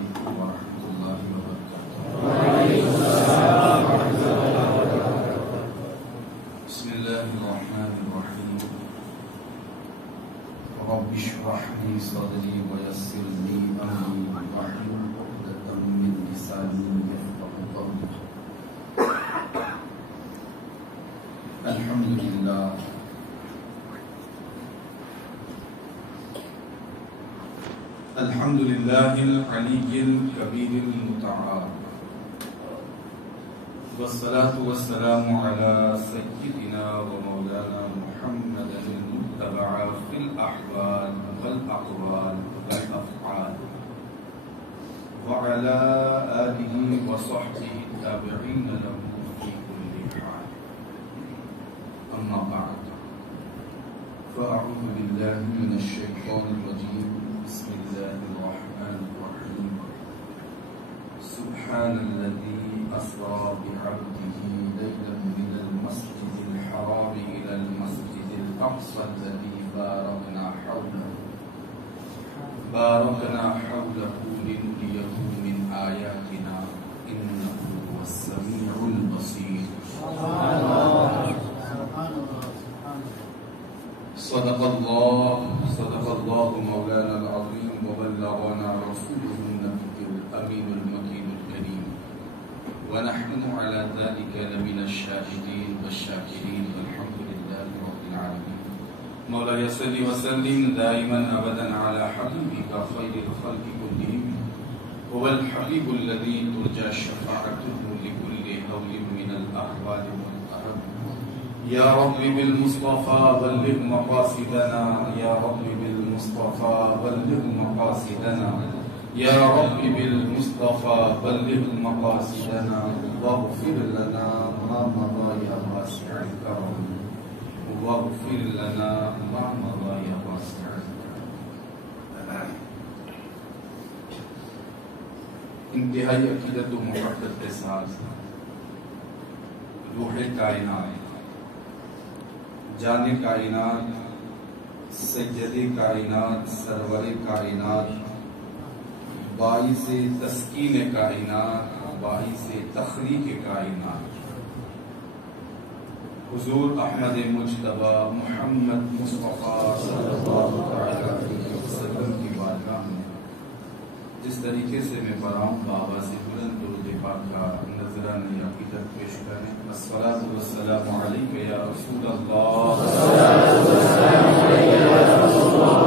علیکم ورحمۃ اللہ وبرکاتہ۔ بسم اللہ الرحمن الرحیم۔ رب اشرح لي صدری ويسر لي امری واحلل عقدۃ من لسانی یفقهوا قولی۔ الحمدللہ الحمدللہ العلی الکبیر المتعال، والصلاة والسلام علی سیدنا و مولانا محمد المتبع فی الاحوال والاقوال والافعال، وعلی آلہ وصحبہ التابعین له فی کل حال، اما بعد فاعوذ باللہ من الشیطان الرجیم، بسم اللہ الرحمن الرحیم۔ سبحان الذي أسرى بعبده ليلا من المسجد الحرام إلى المسجد الأقصى الذي باركنا حوله لنريه من آياتنا إنه هو السميع البصير۔ صدق الله مولانا العظيم، وبلغنا رسوله النبي الأمين المكين الكريم، ونحن على ذلك لمن الشاهدين والشاكرين، والحمد لله رب العالمين۔ مولاي صل وسلم دائما أبدا على حبيبك خير الخلق كلهم، هو الحبيب الذي ترجى شفاعته لكل هول من الأحوال والأهب۔ يا رب بالمصطفى بلغ مقاصدنا، يا رب بالمصطفى بلغ مقاصدنا، يا رب بالمصطفى بلغ مقاصدنا، واغفر لنا ما مضى يا واسع الكرم، واغفر لنا ما مضى يا واسع الكرم۔ انتہائی عقیدت و محبت کے ساتھ روح کائنات، جان کائنات، سید کائنات، سرور کائنات، باعث تسکین کائنات، باعث تخلیق کائنات، حضور احمد مجتبی محمد مصطفیٰ صلی اللہ علیہ وسلم کی بارگاہ میں جس طریقے سے میں برآں بآواز بلند درود پاک کا نذرانہ عقیدت پیش کریں۔ الصلاۃ والسلام علیک یا رسول اللہ،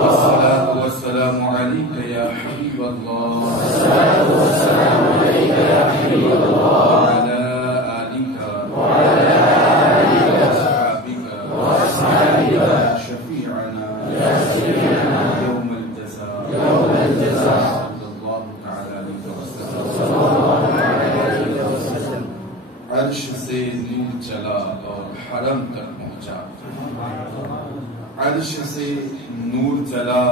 الصلاۃ والسلام علیک یا حبیب اللہ، وعلی آلک وأصحابک یا شفیعنا یوم الجزاء۔ عرش سے نور چلا اور حرم تک پہنچا، عرش سے نور چلا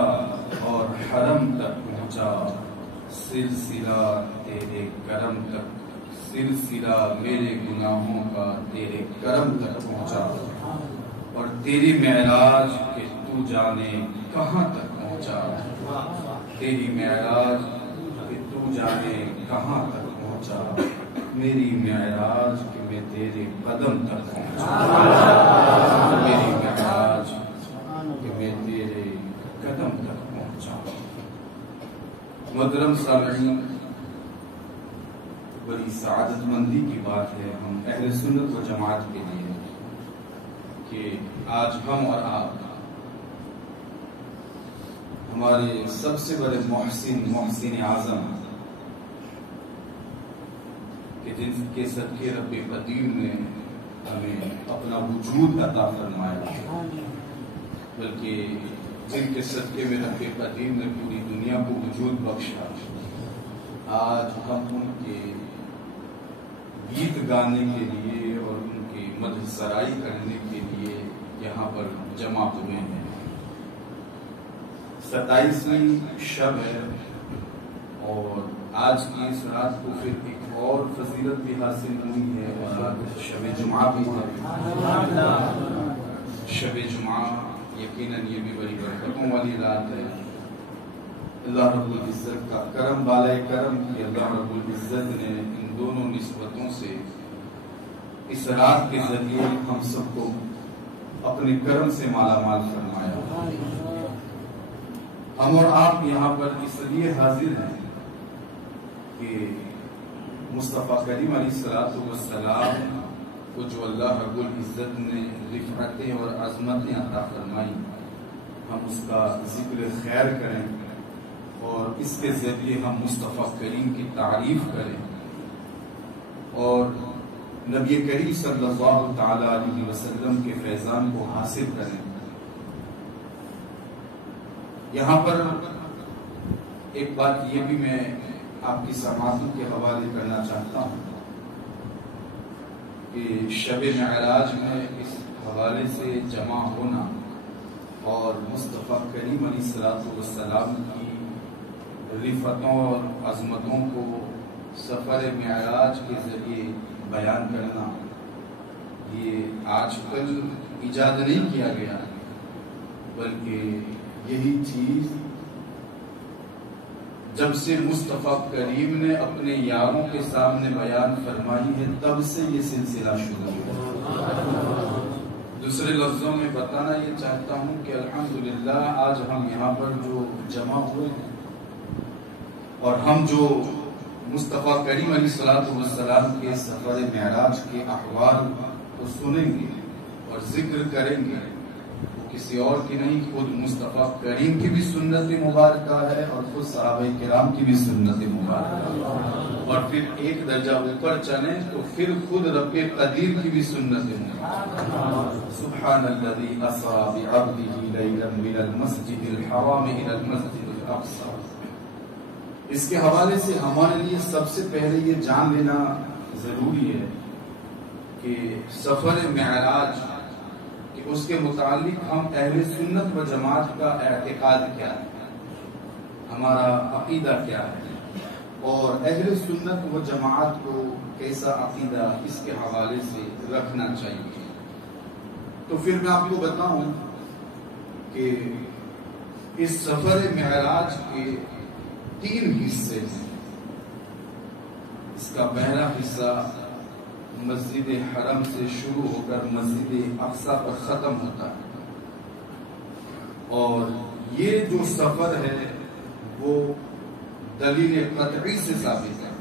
اور حرم تک پہنچا، سلسلہ تیرے کرم تک، سلسلہ میرے گناہوں کا تیرے کرم تک پہنچا، اور تیری معراج کہ تو جانے کہاں تک پہنچا، تیری معراج کہ تو جانے کہاں تک پہنچا، میری معراج کہ میں تیرے قدم تک پہنچا، میری معراج کہ میں تیرے قدم تک پہنچا۔ محترم سامعین، بڑی سعادت مندی کی بات ہے ہم اہل سنت و جماعت کے لیے کہ آج ہم اور آپ ہمارے سب سے بڑے محسن اعظم کہ جن کے صدقے رب قدیر نے ہمیں اپنا وجود عطا فرمایا، بلکہ جن کے صدقے میں رب قدیر نے پوری دنیا کو وجود بخشا، آج ہم ان کے گیت گانے کے لیے اور ان کی مدح سرائی کرنے کے لیے یہاں پر جمع ہوئے ہیں۔ 27ویں شب ہے اور آج کی اس رات کو پھر ایک اور فضیلت بھی حاصل ہوئی ہے، اور شب جمعہ بھی ہے۔ شب جمعہ یقیناً یہ بھی بڑی برکتوں والی رات ہے، اللہ رب العزت کا کرم بالائے کرم کہ اللہ رب العزت نے ان دونوں نسبتوں سے اس رات کے ذریعے ہم سب کو اپنے کرم سے مالا مال فرمایا. ہم اور آپ یہاں پر اس لیے حاضر ہیں کہ مصطفیٰ کریم علیہ السلام کو جو اللہ رب العزت نے رفعتیں اور عظمتیں عطا فرمائی، ہم اس کا ذکر خیر کریں اور اس کے ذریعے ہم مصطفیٰ کریم کی تعریف کریں اور نبی کریم صلی اللہ تعالی علیہ وسلم کے فیضان کو حاصل کریں. یہاں پر ایک بات یہ بھی میں آپ کی سماعتوں کے حوالے کرنا چاہتا ہوں کہ شب معراج میں اس حوالے سے جمع ہونا اور مصطفیٰ کریم علیہ السلام کی رفعتوں اور عظمتوں کو سفر معراج کے ذریعے بیان کرنا، یہ آج کل ایجاد نہیں کیا گیا، بلکہ یہی چیز جب سے مصطفیٰ کریم نے اپنے یاروں کے سامنے بیان فرمائی ہے تب سے یہ سلسلہ شروع ہوا. دوسرے لفظوں میں بتانا یہ چاہتا ہوں کہ الحمدللہ آج ہم یہاں پر جو جمع ہوئے ہیں اور ہم جو مصطفیٰ کریم علیہ السلام کے سفر معراج کے احوال کو سنیں گے اور ذکر کریں گے، وہ کسی اور کی نہیں، خود مصطفیٰ کریم کی بھی سنت مبارکہ ہے اور خود صحابہ کرام کی بھی سنت مبارکہ ہے، اور پھر ایک درجہ اوپر چلیں تو پھر خود رب قدیر کی بھی سنت مبارکہ. سبحان الذی اسری بعبدہ لیلا من المسجد الحرام الی المسجد الاقصی. اس کے حوالے سے ہمارے لیے سب سے پہلے یہ جان لینا ضروری ہے کہ سفر معراج کہ اس کے متعلق ہم اہل سنت و جماعت کا اعتقاد کیا ہے، ہمارا عقیدہ کیا ہے، اور اہل سنت و جماعت کو کیسا عقیدہ اس کے حوالے سے رکھنا چاہیے. تو پھر میں آپ کو بتاؤں کہ اس سفر معراج کے 3 حصے ہیں. اس کا پہلا حصہ مسجد حرم سے شروع ہو کر مسجد اقصی پر ختم ہوتا ہے، اور یہ جو سفر ہے وہ دلیل قطعی سے ثابت ہے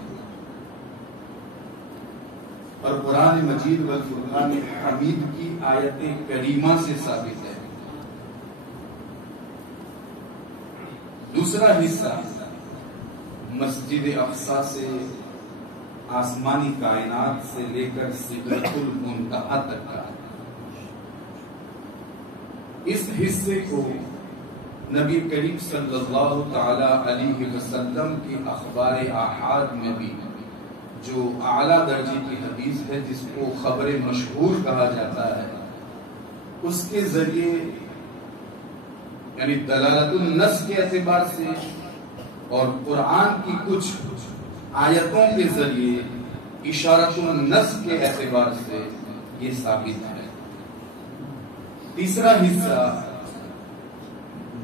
اور قرآن مجید و فرقان حمید کی آیت کریمہ سے ثابت ہے. دوسرا حصہ مسجد اقصی سے آسمانی کائنات سے لے کر سدرۃ المنتہا تک کا. اس حصے کو نبی کریم صلی اللہ تعالی علیہ وسلم کی اخبار آحاد میں بھی جو اعلیٰ درجے کی حدیث ہے جس کو خبر مشہور کہا جاتا ہے، اس کے ذریعے یعنی دلالت النص کے اعتبار سے اور قرآن کی کچھ آیتوں کے ذریعے اشارت النص کے اعتبار سے یہ ثابت ہے. تیسرا حصہ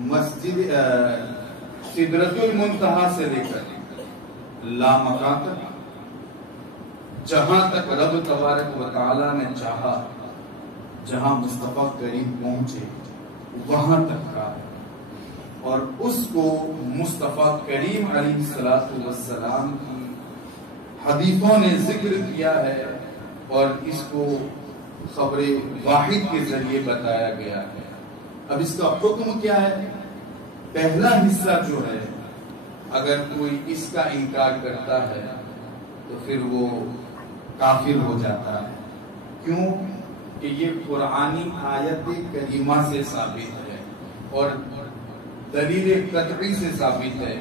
مسجد سدرۃ المنتہا سے لے کر لامکان تک، جہاں تک رب تبارک و تعالی نے چاہا جہاں مصطفیٰ کریم پہنچے وہاں تک کا ہے، اور اس کو مصطفیٰ کریم علیہ السلام کی حدیثوں نے ذکر کیا ہے اور اس کو خبر واحد کے ذریعے بتایا گیا ہے. اب اس کا حکم کیا ہے؟ پہلا حصہ جو ہے اگر کوئی اس کا انکار کرتا ہے تو پھر وہ کافر ہو جاتا ہے. کیوں کہ یہ قرآنی آیت کریمہ سے ثابت ہے اور دلیل قطعی سے ثابت ہے،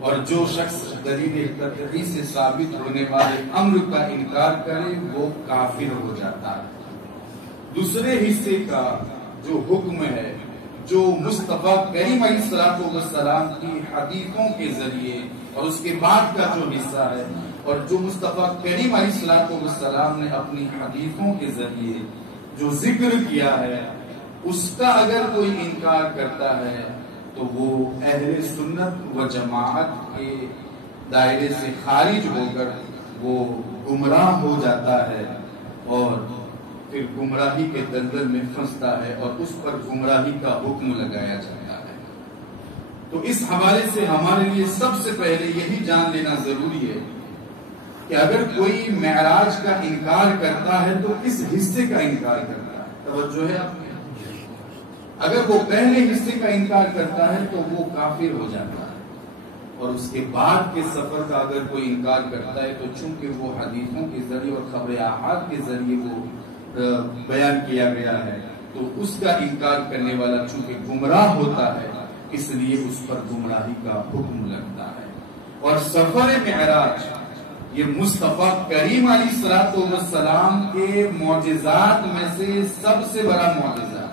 اور جو شخص دلیل قطعی سے ثابت ہونے والے امر کا انکار کرے وہ کافر ہو جاتا ہے. دوسرے حصے کا جو حکم ہے، جو مصطفیٰ کریم علیہ السلام کی حدیثوں کے ذریعے اور اس کے بعد کا جو حصہ ہے، اور جو مصطفیٰ کریم علیہ السلام نے اپنی حدیثوں کے ذریعے جو ذکر کیا ہے، اس کا اگر کوئی انکار کرتا ہے تو تو وہ اہل سنت و جماعت کے دائرے سے خارج ہو کر وہ گمراہ ہو جاتا ہے اور پھر گمراہی کے دلدل میں پھنستا ہے اور اس پر گمراہی کا حکم لگایا جاتا ہے۔ تو اس حوالے سے ہمارے لیے سب سے پہلے یہی جان لینا ضروری ہے کہ اگر کوئی معراج کا انکار کرتا ہے تو کس حصے کا انکار کرتا ہے؟ توجہ ہے آپ کی؟ اگر وہ پہلے حصے کا انکار کرتا ہے تو وہ کافر ہو جاتا ہے، اور اس کے بعد کے سفر کا اگر کوئی انکار کرتا ہے تو چونکہ وہ حدیثوں کے ذریعے اور خبر احاد کے ذریعے وہ بیان کیا گیا ہے تو اس کا انکار کرنے والا چونکہ گمراہ ہوتا ہے اس لیے اس پر گمراہی کا حکم لگتا ہے۔ اور سفر معراج یہ مصطفیٰ کریم علیہ السلام کے معجزات میں سے سب سے بڑا معجزہ ہے۔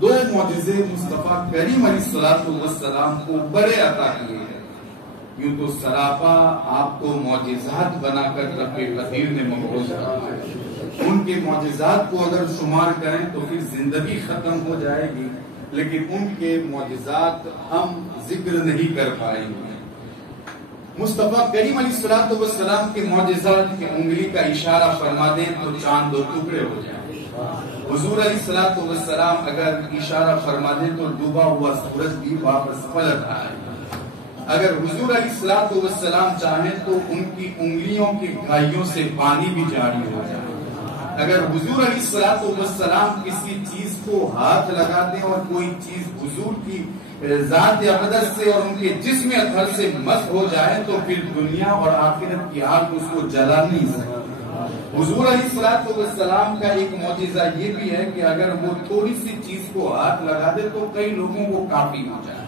دو معجزے مصطفیٰ کریم علیہ السلام کو بڑے عطا کیے ہیں۔ یوں تو سراپا آپ کو معجزات بنا کر رب قدیر نے مبعوث کیا ہے۔ ان کے معجزات کو اگر شمار کریں تو پھر زندگی ختم ہو جائے گی، لیکن ان کے معجزات ہم ذکر نہیں کر پائیں گے۔ مصطفیٰ کریم علیہ السلام کے معجزات کی انگلی کا اشارہ فرما دیں تو چاند دو ٹکڑے ہو جائیں۔ حضور علیہ السلام اگر اشارہ فرما دیں تو ڈوبا ہوا سورج بھی واپس پلٹ آئے۔ اگر حضور علیہ السلام چاہیں تو ان کی انگلیوں کی گھائیوں سے پانی بھی جاری ہو جائے۔ اگر حضور علیہ السلام کسی چیز کو ہاتھ لگا دیں اور کوئی چیز حضور کی ذات اقدس سے اور ان کے جسم اطہر سے مس ہو جائے تو پھر دنیا اور آخرت کی آگ اس کو جلا نہیں سکتی۔ حضور علیہ السلام کا ایک معجزہ یہ بھی ہے کہ اگر وہ تھوڑی سی چیز کو ہاتھ لگا دے تو کئی لوگوں کو کافی ہو جائے۔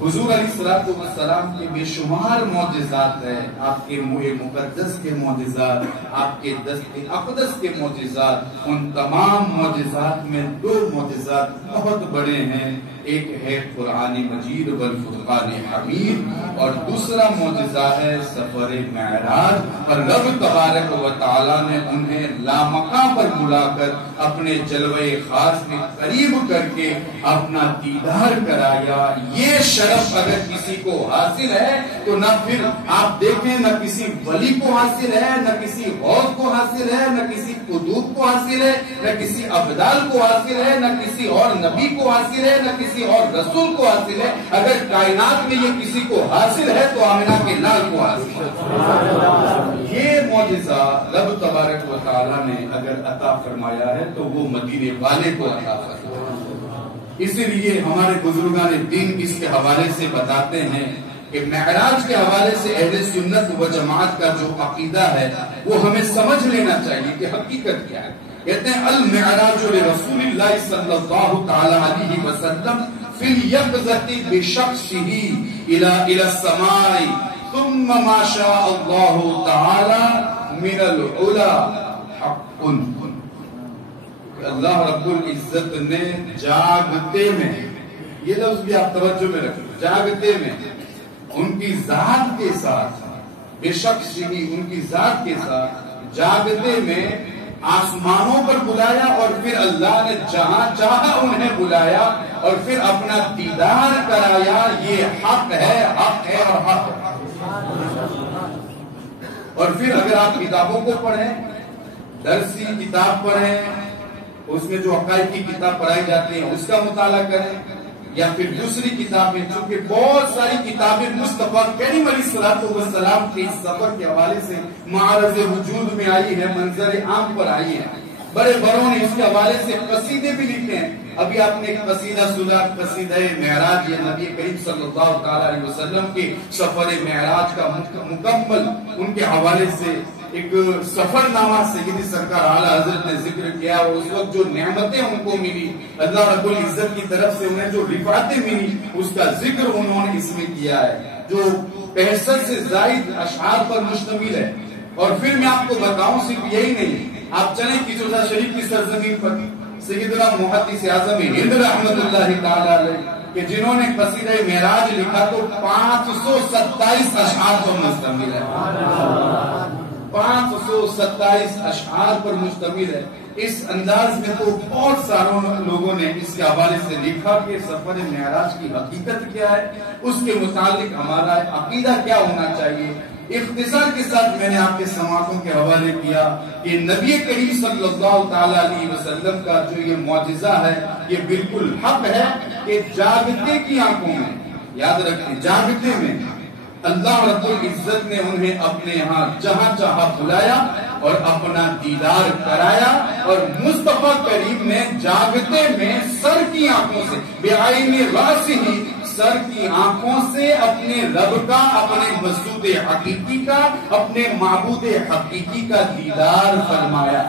حضور علیہ السلام کے بے شمار معجزات ہیں، آپ کے منہ مقدس کے معجزات، آپ کے دست اقدس کے معجزات۔ ان تمام معجزات میں دو معجزات بہت بڑے ہیں، ایک ہے قرآن مجید والفرقان حمید اور دوسرا معجزہ ہے سفر معراج۔ اور رب تبارک و تعالیٰ نے انہیں لامکاں پر بلا کر اپنے جلوے خاص میں قریب کر کے اپنا دیدار کرایا۔ یہ شرف اگر کسی کو حاصل ہے تو نہ پھر آپ دیکھیں نہ کسی ولی کو حاصل ہے، نہ کسی غوث کو حاصل ہے، نہ کسی قطب کو حاصل ہے، نہ کسی ابدال کو حاصل ہے، نہ کسی اور نبی کو حاصل ہے، نہ کسی اور رسول کو حاصل ہے۔ اگر کائنات میں یہ کسی کو حاصل ہے تو آمنہ کے لال کو حاصل ہے۔ یہ معجزہ رب تبارک و تعالیٰ نے اگر عطا فرمایا ہے تو وہ مدینے والے کو عطا فرمایا۔ اسی لیے ہمارے بزرگان دین اس کے حوالے سے بتاتے ہیں کہ معراج کے حوالے سے اہل سنت و جماعت کا جو عقیدہ ہے وہ ہمیں سمجھ لینا چاہیے کہ حقیقت کیا ہے۔ کہتے ہیں المعراج لرسول اللہ صلی اللہ تعالی علیہ وسلم فی الیقظۃ بشخصہ الی السماء ثم ما شاء اللہ تعالی من العلا حق۔ اللہ رب العزت نے جاگتے میں، یہ لفظ بھی آپ توجہ میں رکھیں، جاگتے میں ان کی ذات کے ساتھ، بے شک ہی ان کی ذات کے ساتھ جاگتے میں آسمانوں پر بلایا اور پھر اللہ نے جہاں چاہا انہیں بلایا اور پھر اپنا دیدار کرایا۔ یہ حق ہے، حق ہے اور حق ہے۔ اور پھر اگر آپ کتابوں کو پڑھیں، درسی کتاب پڑھیں، اس میں جو عقائد کی کتاب پڑھائی جاتی ہے اس کا مطالعہ کریں، یا پھر دوسری کتابیں، چونکہ بہت ساری کتابیں مصطفیٰ کریم علیہ السلام کے اس سفر کے حوالے سے معرض وجود میں آئی ہے، منظر عام پر آئی ہے۔ بڑے بڑوں نے اس کے حوالے سے قصیدے بھی لکھے ہیں۔ ابھی آپ نے ایک قصیدہ سنا، قصیدہ معراج، یہ نبی کریم صلی اللہ تعالی علیہ وسلم کے سفر معراج کا مکمل ان کے حوالے سے ایک سفر نامہ سیدی سرکار اعلیٰ حضرت نے ذکر کیا، اور اس وقت جو نعمتیں ان کو ملی، اللہ رب العزت کی طرف سے انہیں جو رفعتیں ملی، اس کا ذکر انہوں نے اس میں کیا ہے، جو 65 سے زائد اشعار پر مشتمل ہے۔ اور پھر میں آپ کو بتاؤں صرف یہی نہیں، آپ چلیں کسوسا شریف کی سرزمین پر سیدنا محدث اعظم ہند رحمت اللہ تعالی علیہ کہ جنہوں نے قصیدہ معراج لکھا تو 527 اشعار پر مشتمل ہے، 527 اشعار پر مشتمل ہے۔ اس انداز میں تو بہت سارے لوگوں نے اس کے حوالے سے لکھا کہ سفر معراج کی حقیقت کیا ہے، اس کے متعلق ہمارا عقیدہ کیا ہونا چاہیے۔ اختصار کے ساتھ میں نے آپ کے سماعتوں کے حوالے کیا کہ نبی کریم صلی اللہ تعالی علیہ وسلم کا جو یہ معجزہ ہے یہ بالکل حق ہے کہ جاگتے کی آنکھوں میں، یاد رکھیں جاگتے میں اللہ رب العزت نے انہیں اپنے یہاں جہاں چاہا بلایا اور اپنا دیدار کرایا، اور مصطفیٰ کریم نے جاگتے میں سر کی آنکھوں سے بعین راسہ، سر کی آنکھوں سے اپنے رب کا، اپنے مسعود حقیقی کا، اپنے معبود حقیقی کا دیدار فرمایا۔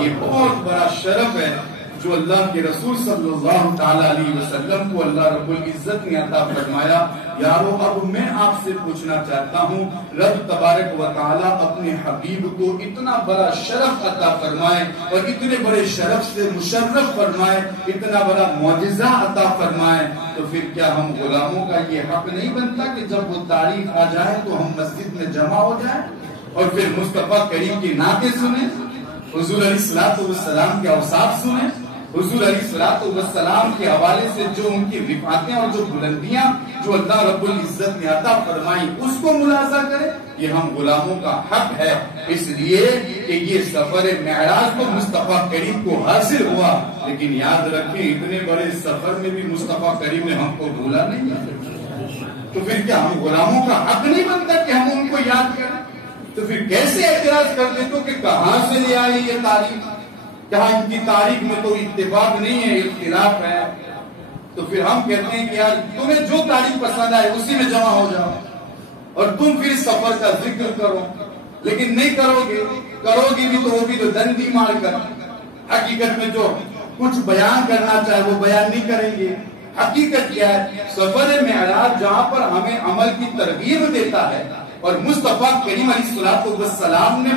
یہ بہت بڑا شرف ہے جو اللہ کے رسول صلی اللہ تعالی علیہ وسلم کو اللہ رب العزت نے عطا فرمایا۔ یارو اب میں آپ سے پوچھنا چاہتا ہوں، رب تبارک و تعالی اپنے حبیب کو اتنا بڑا شرف عطا فرمائے اور اتنے بڑے شرف سے مشرف فرمائے، اتنا بڑا معجزہ عطا فرمائے، تو پھر کیا ہم غلاموں کا یہ حق نہیں بنتا کہ جب وہ تاریخ آ جائے تو ہم مسجد میں جمع ہو جائیں اور پھر مصطفیٰ کریم کی نعتیں سنیں، حضور علیہ السلام کے اوصاف سنیں، حضور علیہ السلام کے حوالے سے جو ان کی رفعتیں اور جو بلندیاں جو اللہ رب العزت نے عطا فرمائی اس کو ملاحظہ کریں؟ یہ ہم غلاموں کا حق ہے، اس لیے کہ یہ سفر معراج تو مصطفیٰ کریم کو حاصل ہوا، لیکن یاد رکھیں اتنے بڑے سفر میں بھی مصطفیٰ کریم نے ہم کو بھولا نہیں، تو پھر کیا ہم غلاموں کا حق نہیں بنتا کہ ہم ان کو یاد کریں؟ تو پھر کیسے اعتراض کر دیتے کہ کہاں سے لے آئی یہ تاریخ، کہاں ان کی تاریخ میں تو اتفاق نہیں ہے، اختلاف ہے، تو پھر ہم کہتے ہیں کہ یار تمہیں جو تاریخ پسند آئے اسی میں جمع ہو جاؤ اور تم پھر سفر کا ذکر کرو، لیکن نہیں کرو گے بھی تو وہ بھی تو دندی مار کر، حقیقت میں جو کچھ بیان کرنا چاہے وہ بیان نہیں کریں گے۔ حقیقت کیا ہے؟ سفر معراج جہاں پر ہمیں عمل کی ترغیب دیتا ہے اور مصطفیٰ کریم علیہ السلام نے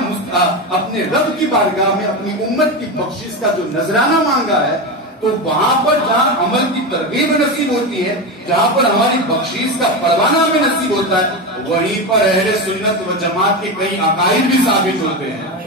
اپنے رب کی بارگاہ میں اپنی امت کی بخشش کا جو نذرانہ مانگا ہے، تو وہاں پر جہاں عمل کی ترغیب نصیب ہوتی ہے، جہاں پر ہماری بخشش کا پروانہ ہمیں نصیب ہوتا ہے، وہیں پر اہل سنت و جماعت کے کئی عقائد بھی ثابت ہوتے ہیں،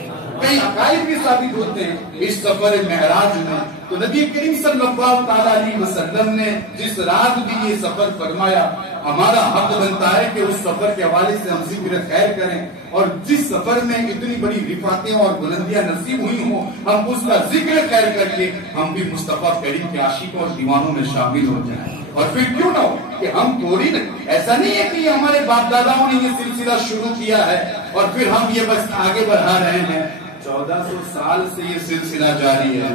کئی عقائد بھی ثابت ہوتے ہیں اس سفر معراج میں۔ تو نبی کریم صلی اللہ تعالی علیہ وسلم نے جس رات بھی یہ سفر فرمایا، ہمارا حق بنتا ہے کہ اس سفر کے حوالے سے ہم ذکر خیر کریں، اور جس سفر میں اتنی بڑی رفعتیں اور بلندیاں نصیب ہوئی ہوں، ہم اس کا ذکر خیر کر کے ہم بھی مصطفیٰ کریم کے عاشقوں اور دیوانوں میں شامل ہو جائیں۔ اور پھر کیوں نہ ہو کہ ہم تھوڑی ایسا نہیں ہے کہ یہ ہمارے باپ داداؤں نے یہ سلسلہ شروع کیا ہے اور پھر ہم یہ بس آگے بڑھا رہے ہیں، 1400 سال سے یہ سلسلہ جاری ہے۔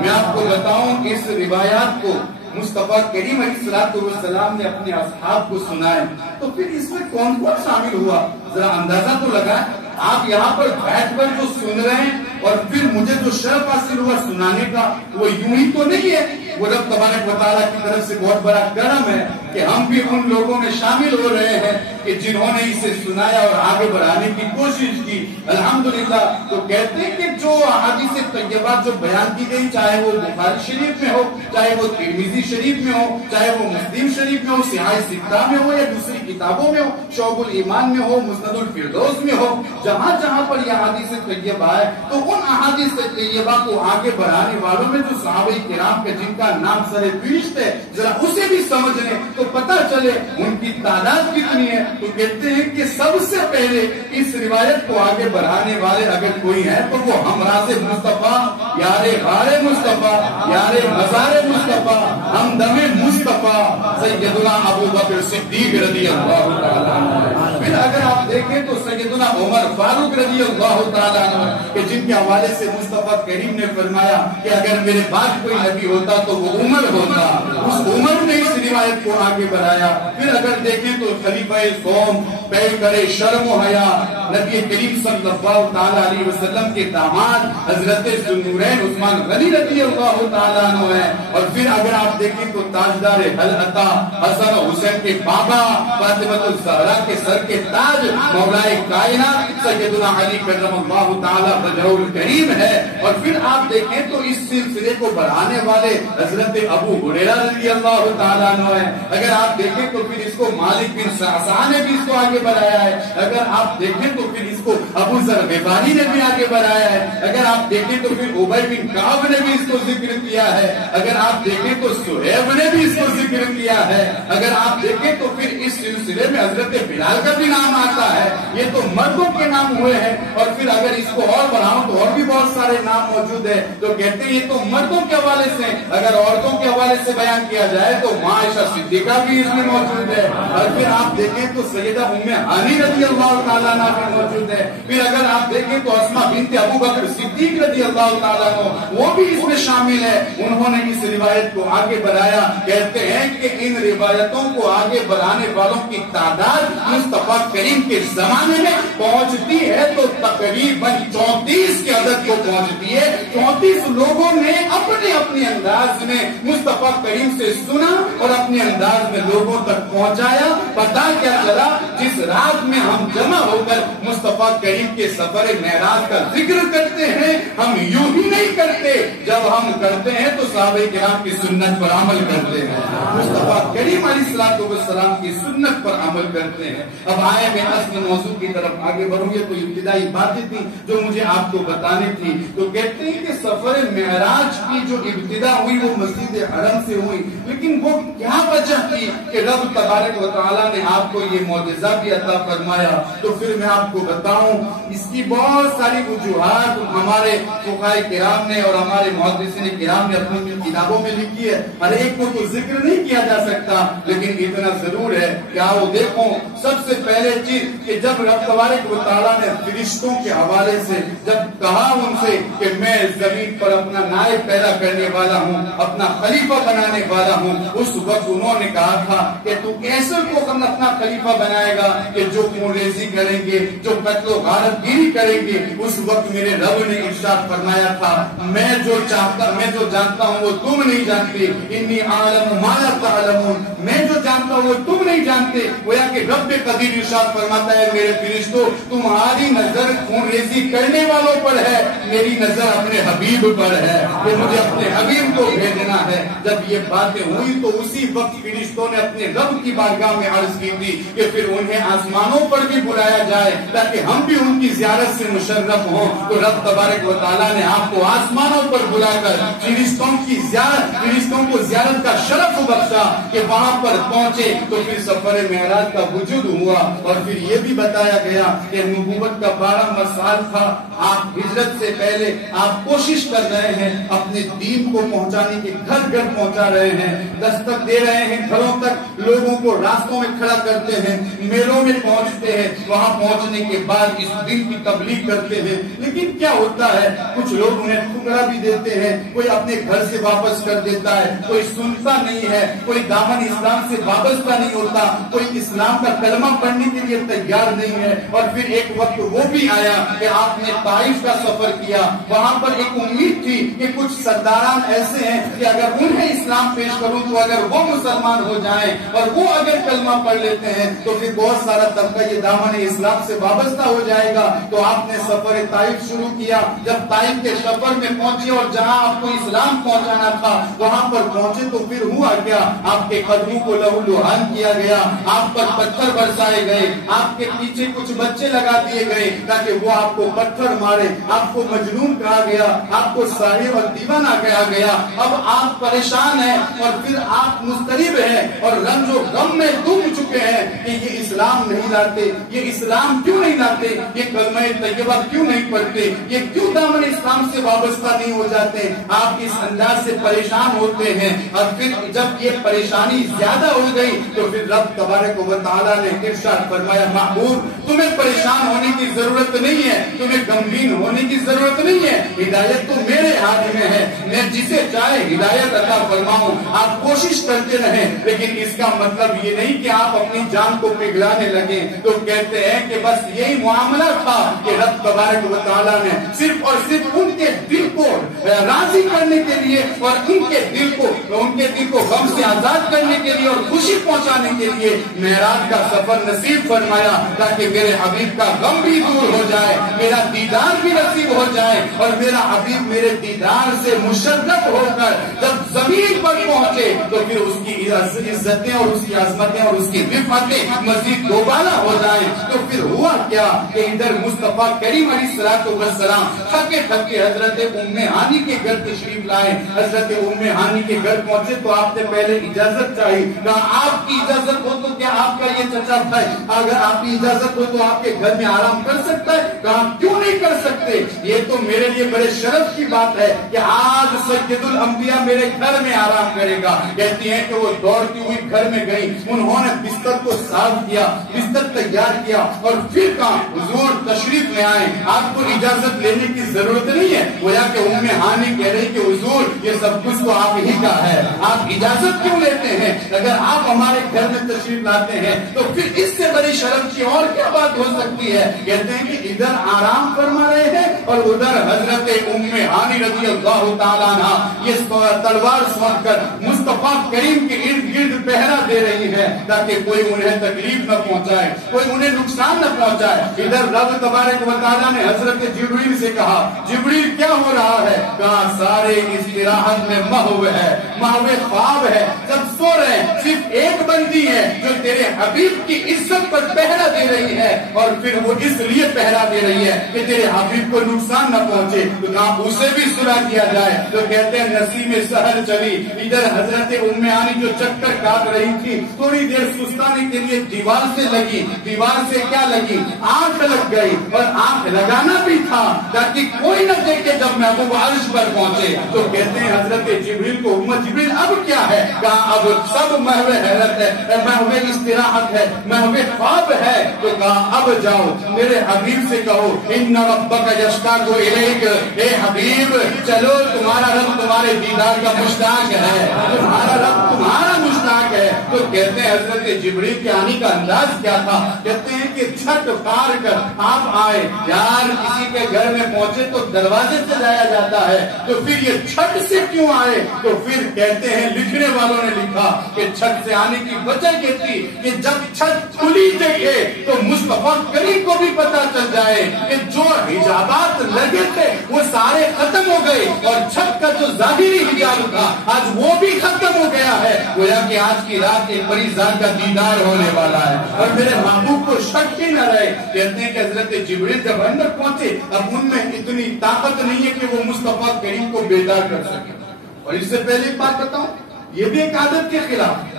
میں آپ کو بتاؤں کہ اس روایات کو مصطفیٰ کریم علیہ السلام نے اپنے اصحاب کو سنائے، تو پھر اس میں کون کون شامل ہوا ذرا اندازہ تو لگائیں۔ آپ یہاں پر بیٹھ کر جو سن رہے ہیں اور پھر مجھے جو شرف حاصل ہوا سنانے کا، وہ یوں ہی تو نہیں ہے، وہ رب تبارک و تعالیٰ کی طرف سے بہت بڑا کرم ہے کہ ہم بھی ان لوگوں میں شامل ہو رہے ہیں کہ جنہوں نے اسے سنایا اور آگے بڑھانے کی کوشش کی، الحمدللہ۔ تو کہتے ہیں کہ جو احادیث طیبات جو بیان کی گئی، چاہے وہ بخاری شریف میں ہو، چاہے وہ ترمذی شریف میں ہو، چاہے وہ مسلم شریف میں ہو، صحیح ستہ میں ہو یا دوسری کتابوں میں ہو، شعب الایمان میں ہو، مسند الفردوس میں ہو، جہاں جہاں پر یہ احادیث طیبہ ہے، تو ان احادیث طیبہ کو آگے بڑھانے والوں میں جو صحابہ کرام کے جن کا نام سر فہرست ہے، ذرا اسے بھی سمجھ لیں تو پتہ چلے ان کی تعداد کتنی ہے۔ تو کہتے ہیں کہ سب سے پہلے اس روایت کو آگے بڑھانے والے اگر کوئی ہے تو وہ ہمراز مصطفیٰ، یار غار مصطفیٰ، یار مزار مصطفیٰ، ہمدم مصطفیٰ سیدنا ابو بکر صدیق رضی اللہ تعالیٰ عنہ۔ پھر اگر آپ دیکھیں تو سیدنا عمر فاروق رضی اللہ تعالیٰ عنہ کہ جن کے حوالے سے مصطفیٰ کریم نے فرمایا کہ اگر میرے بعد کوئی نبی ہوتا تو وہ عمر ہوتا، اس عمر نے اس روایت کو آگے بڑھایا۔ پھر اگر دیکھیں تو خلیفہ قوم پہ کرے شرم و حیا نبی کریم صلی اللہ تعالیٰ علیہ وسلم کے داماد حضرت ذوالنورین عثمان غنی رضی اللہ تعالیٰ عنہ ہے۔ اور پھر اگر آپ دیکھیں تو تاجدار حل عطا حسن و حسین کے بابا، فاطمۃ الزہرا کے سر کے تاج، مولا کائنات سیدنا علی کرم اللہ تعالیٰ وجہہ الکریم ہے۔ اور پھر آپ دیکھیں تو اس سلسلے کو بڑھانے والے حضرت ابو ہریرہ رضی اللہ تعالیٰ عنہ ہے۔ اگر آپ دیکھیں تو پھر اس کو مالک بن سعصعہ نے بھی اس کو آگے بڑھایا ہے۔ اگر آپ دیکھیں تو پھر اس کو ابو ذر غفاری نے بھی آگے بڑھایا ہے. اگر آپ دیکھیں تو پھر ابی بن کعب نے بھی اس کو ذکر کیا ہے. اگر آپ دیکھیں تو صہیب نے بھی اس کو ذکر کیا ہے. اگر آپ دیکھیں تو پھر اس سلسلے میں حضرت بلال کا بھی نام آتا ہے. یہ تو مردوں کے نام ہوئے ہیں. اور پھر اگر اس کو اور بڑھاؤں تو اور بھی بہت سارے نام موجود ہیں. تو کہتے ہیں یہ تو مردوں کے حوالے سے. اگر عورتوں کے حوالے سے بیان کیا جائے تو عائشہ صدیقہ بھی اس میں موجود ہے. اور پھر آپ دیکھیں تو سیدہ ام ہانی رضی اللہ تعالیٰ عنہ بھی موجود ہے. پھر اگر آپ دیکھیں تو اسماء بنت ابو بکر صدیق رضی اللہ تعالیٰ عنہ وہ بھی اس میں شامل ہے. انہوں نے اس روایت کو آگے بڑھایا. کہتے ہیں کہ ان روایتوں کو آگے بڑھانے والوں کی تعداد مصطفیٰ کریم کے زمانے میں پہنچتی ہے تو تقریباً 34 کے عدد کو پہنچتی ہے. 34 لوگوں نے اپنے اپنے انداز میں مصطفیٰ کریم سے سنا اور اپنے انداز میں لوگوں تک پہنچایا. پتہ کیا چلا؟ جس رات میں ہم جمع ہو کر مصطفیٰ کریم کے سفر معراج کا ذکر کرتے ہیں ہم یوں ہی نہیں کرتے. جب ہم کرتے ہیں تو صحابہ کرام کی سنت پر عمل کرتے ہیں. مصطفیٰ کریم علیہ السلام کی سنت پر عمل کرتے ہیں. اب آئے میں اصل موضوع کی طرف آگے بڑھوں. یہ تو ابتدائی باتیں تھیں جو مجھے آپ کو بتانی تھی. تو کہتے ہیں کہ سفر معراج کی جو ابتدا ہوئی وہ مسجد حرم سے ہوئی. لیکن وہ کیا وجہ تھی کہ رب تبارک و تعالیٰ نے آپ کو یہ معجزہ بھی عطا فرمایا؟ تو پھر میں آپ کو بتاؤں اس کی بہت ساری وجوہات ہمارے فقہائے کرام نے اور ہمارے محدثین کرام نے اپنی کتابوں میں لکھی ہے. ہر ایک کو تو ذکر نہیں کیا جا سکتا لیکن اتنا ضرور ہے کہ آؤ دیکھو. سب سے پہلے چیز کہ جب رب تبارک و تعالیٰ نے فرشتوں کے حوالے سے جب کہا ان سے کہ میں زمین پر اپنا نائب پیدا کرنے والا ہوں, اپنا خلیفہ بنانے والا ہوں, اس وقت انہوں نے کہا تھا کہ تو ایسے کو اپنا خلیفہ بنائے گا کہ جو خون ریزی کریں گے, جو قتل و غارت گیری کریں گے. اس وقت میرے رب نے ارشاد فرمایا تھا میں جو جانتا ہوں وہ تم نہیں جانتے. انی عالم ما لا تعلمون, میں جو جانتا ہوں وہ تم نہیں جانتے. گویا کہ رب قدیر ارشاد فرماتا ہے میرے فرشتوں تمہاری نظر خون ریزی کرنے والوں پر ہے, میری نظر اپنے حبیب پر ہے کہ مجھے اپنے حبیب کو بھیجنا ہے. جب یہ باتیں ہوئی تو اسی وقت فرشتوں نے اپنے رب کی بارگاہ میں عرض کی تھی کہ پھر انہیں آسمانوں پر بھی بلایا جائے تاکہ ہم بھی ان کی زیارت سے مشرف ہوں. تو رب تبارک و تعالیٰ نے آپ کو آسمانوں پر بلا کر فرشتوں کو زیارت کا شرف بخشا کہ وہاں پر پہنچے. تو پھر سفر معراج کا وجود ہوا اور پھر یہ بھی بتایا گیا کہ نبوت کا 12واں سال تھا. آپ ہجرت سے پہلے آپ کوشش کر رہے ہیں اپنے دین کو پہنچانے کے, گھر گھر پہنچا رہے ہیں, دستک دے رہے ہیں گھروں تک, لوگوں کو راستوں میں کھڑا کرتے ہیں, میلوں میں پہنچتے ہیں, وہاں پہنچنے کے بعد اس دین کی تبلیغ کرتے ہیں. لیکن کیا ہوتا ہے کچھ لوگ انہیں ٹھکرا بھی دیتے ہیں, کوئی اپنے گھر سے واپس کر دیتا ہے, کوئی سنتا نہیں ہے, کوئی دامن اسلام سے وابستہ نہیں ہوتا, کوئی اسلام کا کلمہ پڑھنے کے لیے تیار نہیں ہے. اور پھر ایک وقت وہ بھی آیا کہ آپ نے طائف کا سفر کیا, وہاں پر ایک امید تھی کہ کچھ سرداران ایسے ہیں کہ اگر انہیں اسلام پیش کروں تو اگر وہ مسلمان ہو جائیں اور وہ اگر کلمہ پڑھ لیتے ہیں تو پھر بہت سارا طبقہ یہ دامن اسلام سے وابستہ ہو جائے گا. تو آپ نے سفر طائف شروع کیا. جب طائف کے سفر میں پہنچے اور جہاں آپ کو اسلام پہنچانا تھا وہاں پر پہنچے تو پھر ہوا کیا, آپ کے قدموں کو لہو لہان کیا گیا, آپ پر پتھر برسائے گئے, آپ کے پیچھے کچھ بچے لگا دیے گئے تاکہ وہ آپ کو پتھر مارے, آپ کو مجنون کہا گیا, آپ کو ساحر اور دیوانہ کہا گیا. اب آپ پریشان ہیں اور پھر آپ مضطرب ہیں اور رنج و غم میں ڈوب چکے ہیں کہ یہ اسلام نہیں لاتے, یہ اسلام کیوں نہیں لاتے, یہ کلمہ طیبہ کیوں نہیں پڑھتے, یہ کیوں دامن اسلام سے وابستہ نہیں ہو جاتے. آپ اس انداز سے پریشان ہوتے ہیں. اور پھر جب یہ پریشانی زیادہ ہو گئی تو پھر رب تبارک و تعالیٰ نے ارشاد فرمایا محبوب تمہیں پریشان ہونے کی ضرورت نہیں ہے, تمہیں غمگین ہونے کی ضرورت نہیں ہے, ہدایت تو میرے ہاتھ میں ہے, میں جسے چاہے ہدایت عطا فرماؤں. آپ کوشش کرتے رہیں لیکن اس کا مطلب یہ نہیں کہ آپ اپنی جان کو پگھلانے لگے. تو کہتے ہیں کہ بس یہی معاملہ تھا کہ رب تبارک و تعالیٰ نے صرف اور صرف ان کے دل کو راضی کرنے کے لیے اور ان کے دل کو غم سے آزاد کرنے کے لیے اور خوشی پہنچانے کے لیے معراج کا سفر نصیب فرمایا تاکہ میرے حبیب کا غم بھی دور ہو جائے, میرا دیدار بھی نصیب ہو جائے اور میرا حبیب میرے دیدار سے مشرف ہو کر جب زمین پر پہنچے تو پھر اس کی عزتیں اور اس کی عظمتیں اور اس کی رفعتیں مزید دوبارہ ہو جائیں. تو پھر ہوا کیا کہ ادھر مصطفیٰ کریم علیہ السلام تھکے تھکے حضرت ام ہانی کے گھر تشریف لائے. حضرت ام ہانی کے گھر پہنچے تو آپ نے پہلے اجازت چاہی. کہا آپ کی اجازت ہو تو کیا آپ کا یہ چچا بھائی اگر آپ کی اجازت ہو تو آپ کے گھر میں آرام کر سکتا ہے؟ کہا کیوں نہیں کر سکتے, یہ تو میرے لیے بڑے شرف کی بات ہے کہ آج سید الانبیاء میرے گھر میں آرام کرے گا. کہتی ہیں کہ وہ دوڑتی ہوئی گھر میں گئی, انہوں نے بستر کو صاف کیا, بستر تیار کیا اور پھر کہا حضور تشریف لے آئے, آپ کو اجازت لینے کی ضرورت نہیں ہے. گویا کہ ام ہانی کہہ رہی کہ حضور یہ سب کچھ تو آپ ہی کا ہے, آپ اجازت کیوں لیتے ہیں؟ اگر آپ ہمارے گھر میں تشریف لاتے ہیں تو پھر اس سے بڑی شرف کی اور کیا بات ہو سکتی ہے. کہتے ہیں کہ ادھر آرام فرما رہے ہیں اور ادھر حضرت ام ہانی رضی اللہ تعالیٰ عنہ یہ تلوار سونپ کر مصطفیٰ کریم کے ارد گرد پہرا دے رہی ہے تاکہ کوئی انہیں تکلیف نہ پہنچائے, کوئی انہیں نقصان نہ پہنچائے. ادھر رب تبارک و تعالیٰ نے حضرت جبریل سے کہا جبریل کیا ہو رہا ہے؟ کہا سارے استراحت میں محو ہے, محو خواب ہے, سب سو رہے ہیں, صرف ایک بندی ہے جو تیرے حبیب کی عزت پر پہرا دے رہی ہے اور پھر وہ اس لیے پہرا دے رہی ہے کہ تیرے حبیب کو نقصان نہ پہنچے. تو کہا اسے بھی سلا کیا جائے. تو کہتے ہیں نسیم سحر چلی. ادھر حضرت ام ہانی جو چکر کاٹ رہی تھی تھوڑی دیر سستانے کے لیے دیوار سے لگی. دیوار سے کیا لگی؟ آنکھ لگ گئی, اور آنکھ لگانا بھی تھا تاکہ کوئی نہ دیکھے جب محبوب عرش پر پہنچے. تو کہتے ہیں حضرت جبریل کو امت جبریل اب کیا ہے؟ کہا اب سب محو حیرت ہے, محو استراحت ہے, محو خواب ہے. تو کہا اب جاؤ میرے حبیب سے کہو ان ربک یشتاق الیک, اے حبیب چلو تمہارا رب تمہارے دیدار کا مشتاق ہے, تمہارا رب تمہارا مشتاق ہے. تو کہتے ہیں حضرت جبریل کے آنے کا انداز کیا تھا؟ کہتے ہیں کہ چھت پار کر آپ آئے. یار کسی کے گھر میں پہنچے تو دروازے سے جایا جاتا ہے, تو پھر یہ چھت سے کیوں آئے؟ تو پھر کہتے ہیں لکھنے والوں نے لکھا کہ چھت سے آنے کی وجہ یہ تھی کہ جب چھت کھلی دیکھے تو مصطفیٰ کریم کو بھی پتا چل جائے کہ جو حجابات لگے تھے وہ سارے ختم ہو گئے اور چھت کا جو ظاہری حجاب تھا آج وہ بھی ختم ہو گیا ہے. گویا کہ آج کی رات ایک بڑی ذات کا دیدار ہونے والا ہے اور میرے محبوب کو شک ہی نہ رہے. کہتے ہیں کہ حضرت جبریل جب اندر پہنچے اب ان میں اتنی طاقت نہیں ہے کہ وہ مصطفیٰ کریم کو بیدار کر سکے. اور اس سے پہلے ایک بات بتاؤں, یہ بھی ایک عادت کے خلاف,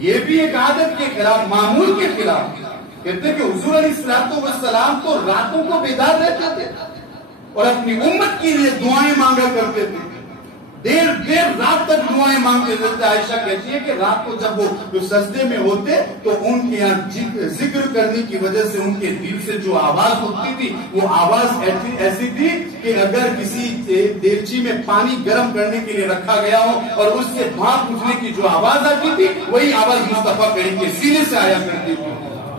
یہ بھی ایک عادت کے خلاف, معمول کے خلاف. کہتے ہیں کہ حضور علیہ السلام تو راتوں کو بیدار رہتے تھے اور اپنی امت کے لیے دعائیں مانگا کرتے تھے, دیر دیر رات تک دعائیں مانگتے تھے. عائشہ کہتی ہے کہ رات کو جب وہ سجدے میں ہوتے تو ان کے یہاں ذکر کرنے کی وجہ سے ان کے دل سے جو آواز اٹھتی تھی وہ آواز ایسی تھی کہ اگر کسی دیگچی میں پانی گرم کرنے کے لیے رکھا گیا ہو اور اس سے بھاپ اٹھنے کی جو آواز آتی تھی وہی آواز مصطفیٰ کریم کے سینے سے آیا کرتی تھی.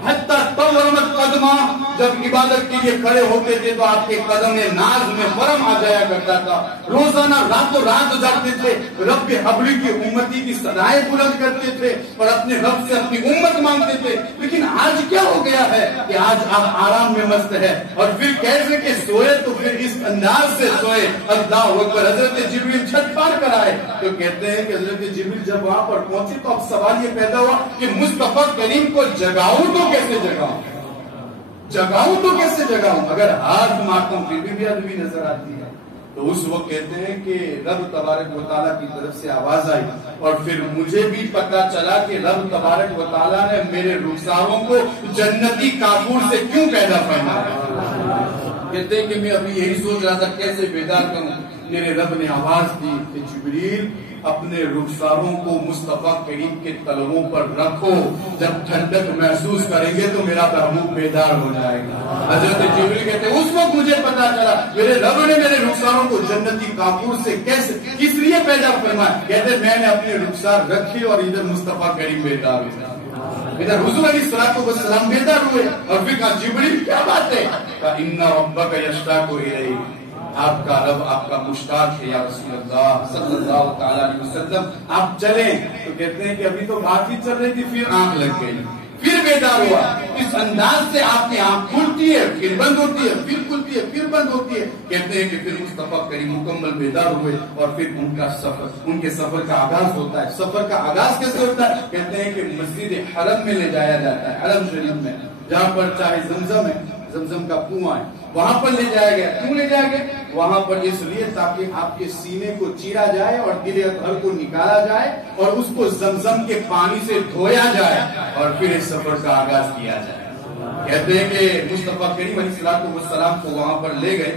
حتیٰ تورمت قدمہ, جب عبادت کے لیے کھڑے ہوتے تھے تو آپ کے قدم میں ناز میں فرم آ جایا کرتا تھا. روزانہ راتوں رات جاگتے تھے, رب حبلی کی امتی کی صدائیں بلند کرتے تھے اور اپنے رب سے اپنی امت مانگتے تھے. لیکن آج کیا ہو گیا ہے کہ آج آپ آرام میں مست ہے اور پھر کیسے کہ سوئے تو پھر اس انداز سے سوئے. اللہ اکبر. حضرت جبریل چھت پار کر آئے تو کہتے ہیں کہ حضرت جبریل جب وہاں پر پہنچے تو اب سوال یہ پیدا ہوا کہ مصطفیٰ کریم کو جگاؤں تو کیسے جگاؤں, جگاؤں تو کیسے جگاؤں؟ اگر ہاتھ مارتا ہوں پھر بھی ادبی نظر آتی ہے. تو اس وقت کہتے ہیں کہ رب تبارک و تعالیٰ کی طرف سے آواز آئی اور پھر مجھے بھی پتا چلا کہ رب تبارک و تعالیٰ نے میرے رخساروں کو جنتی کافور سے کیوں پیدا فرمایا. کہتے ہیں کہ میں ابھی یہی سوچ رہا تھا کیسے بیدار کروں. میرے رب نے آواز دی کہ جبریل اپنے رخساروں کو مصطفیٰ کریم کے تلووں پر رکھو, جب ٹھنڈک محسوس کریں گے تو میرا محبوب بیدار ہو جائے گا. حضرت جبریل کہتے ہیں اس وقت مجھے پتا چلا میرے رب نے میرے رخساروں کو جنتی کافور سے کیسے کس لیے پیدا فرمایا. کہتے ہیں میں نے اپنے رخسار رکھے اور ادھر مصطفیٰ کریم بیدار ہو جائے. ادھر حضور علیہ السلام بیدار ہوئے اور پھر کہا جبریل کیا بات ہے؟ کہا ان ربک یشتاق الیک, آپ کا رب آپ کا مشتاق ہے یا رسول اللہ صلی اللہ تعالی علیہ وسلم, آپ چلیں. تو کہتے ہیں کہ ابھی تو بات ہی چل رہی تھی پھر آنکھ لگ گئی, پھر بیدار ہوا. اس انداز سے آپ کی آنکھ کھلتی ہے پھر بند ہوتی ہے, پھر کھلتی ہے پھر بند ہوتی ہے. کہتے ہیں کہ پھر مصطفیٰ کریم مکمل بیدار ہوئے اور پھر ان کا سفر, ان کے سفر کا آغاز ہوتا ہے. سفر کا آغاز کیسے ہوتا ہے؟ کہتے ہیں کہ مسجد حرم میں لے جایا جاتا ہے, حرم شریف میں. جہاں پر چاہے زمزم ہے، زمزم کا کنواں ہے، وہاں پر لے جایا گیا۔ کیوں لے جایا گیا؟ وہاں پر اس لیے تاکہ آپ کے سینے کو چیرا جائے اور دل اطہر کو نکالا جائے اور اس کو زمزم کے پانی سے دھویا جائے اور پھر اس سفر کا آغاز کیا جائے۔ کہتے ہیں کہ مصطفیٰ کریم علیہ السلام کو وہاں پر لے گئے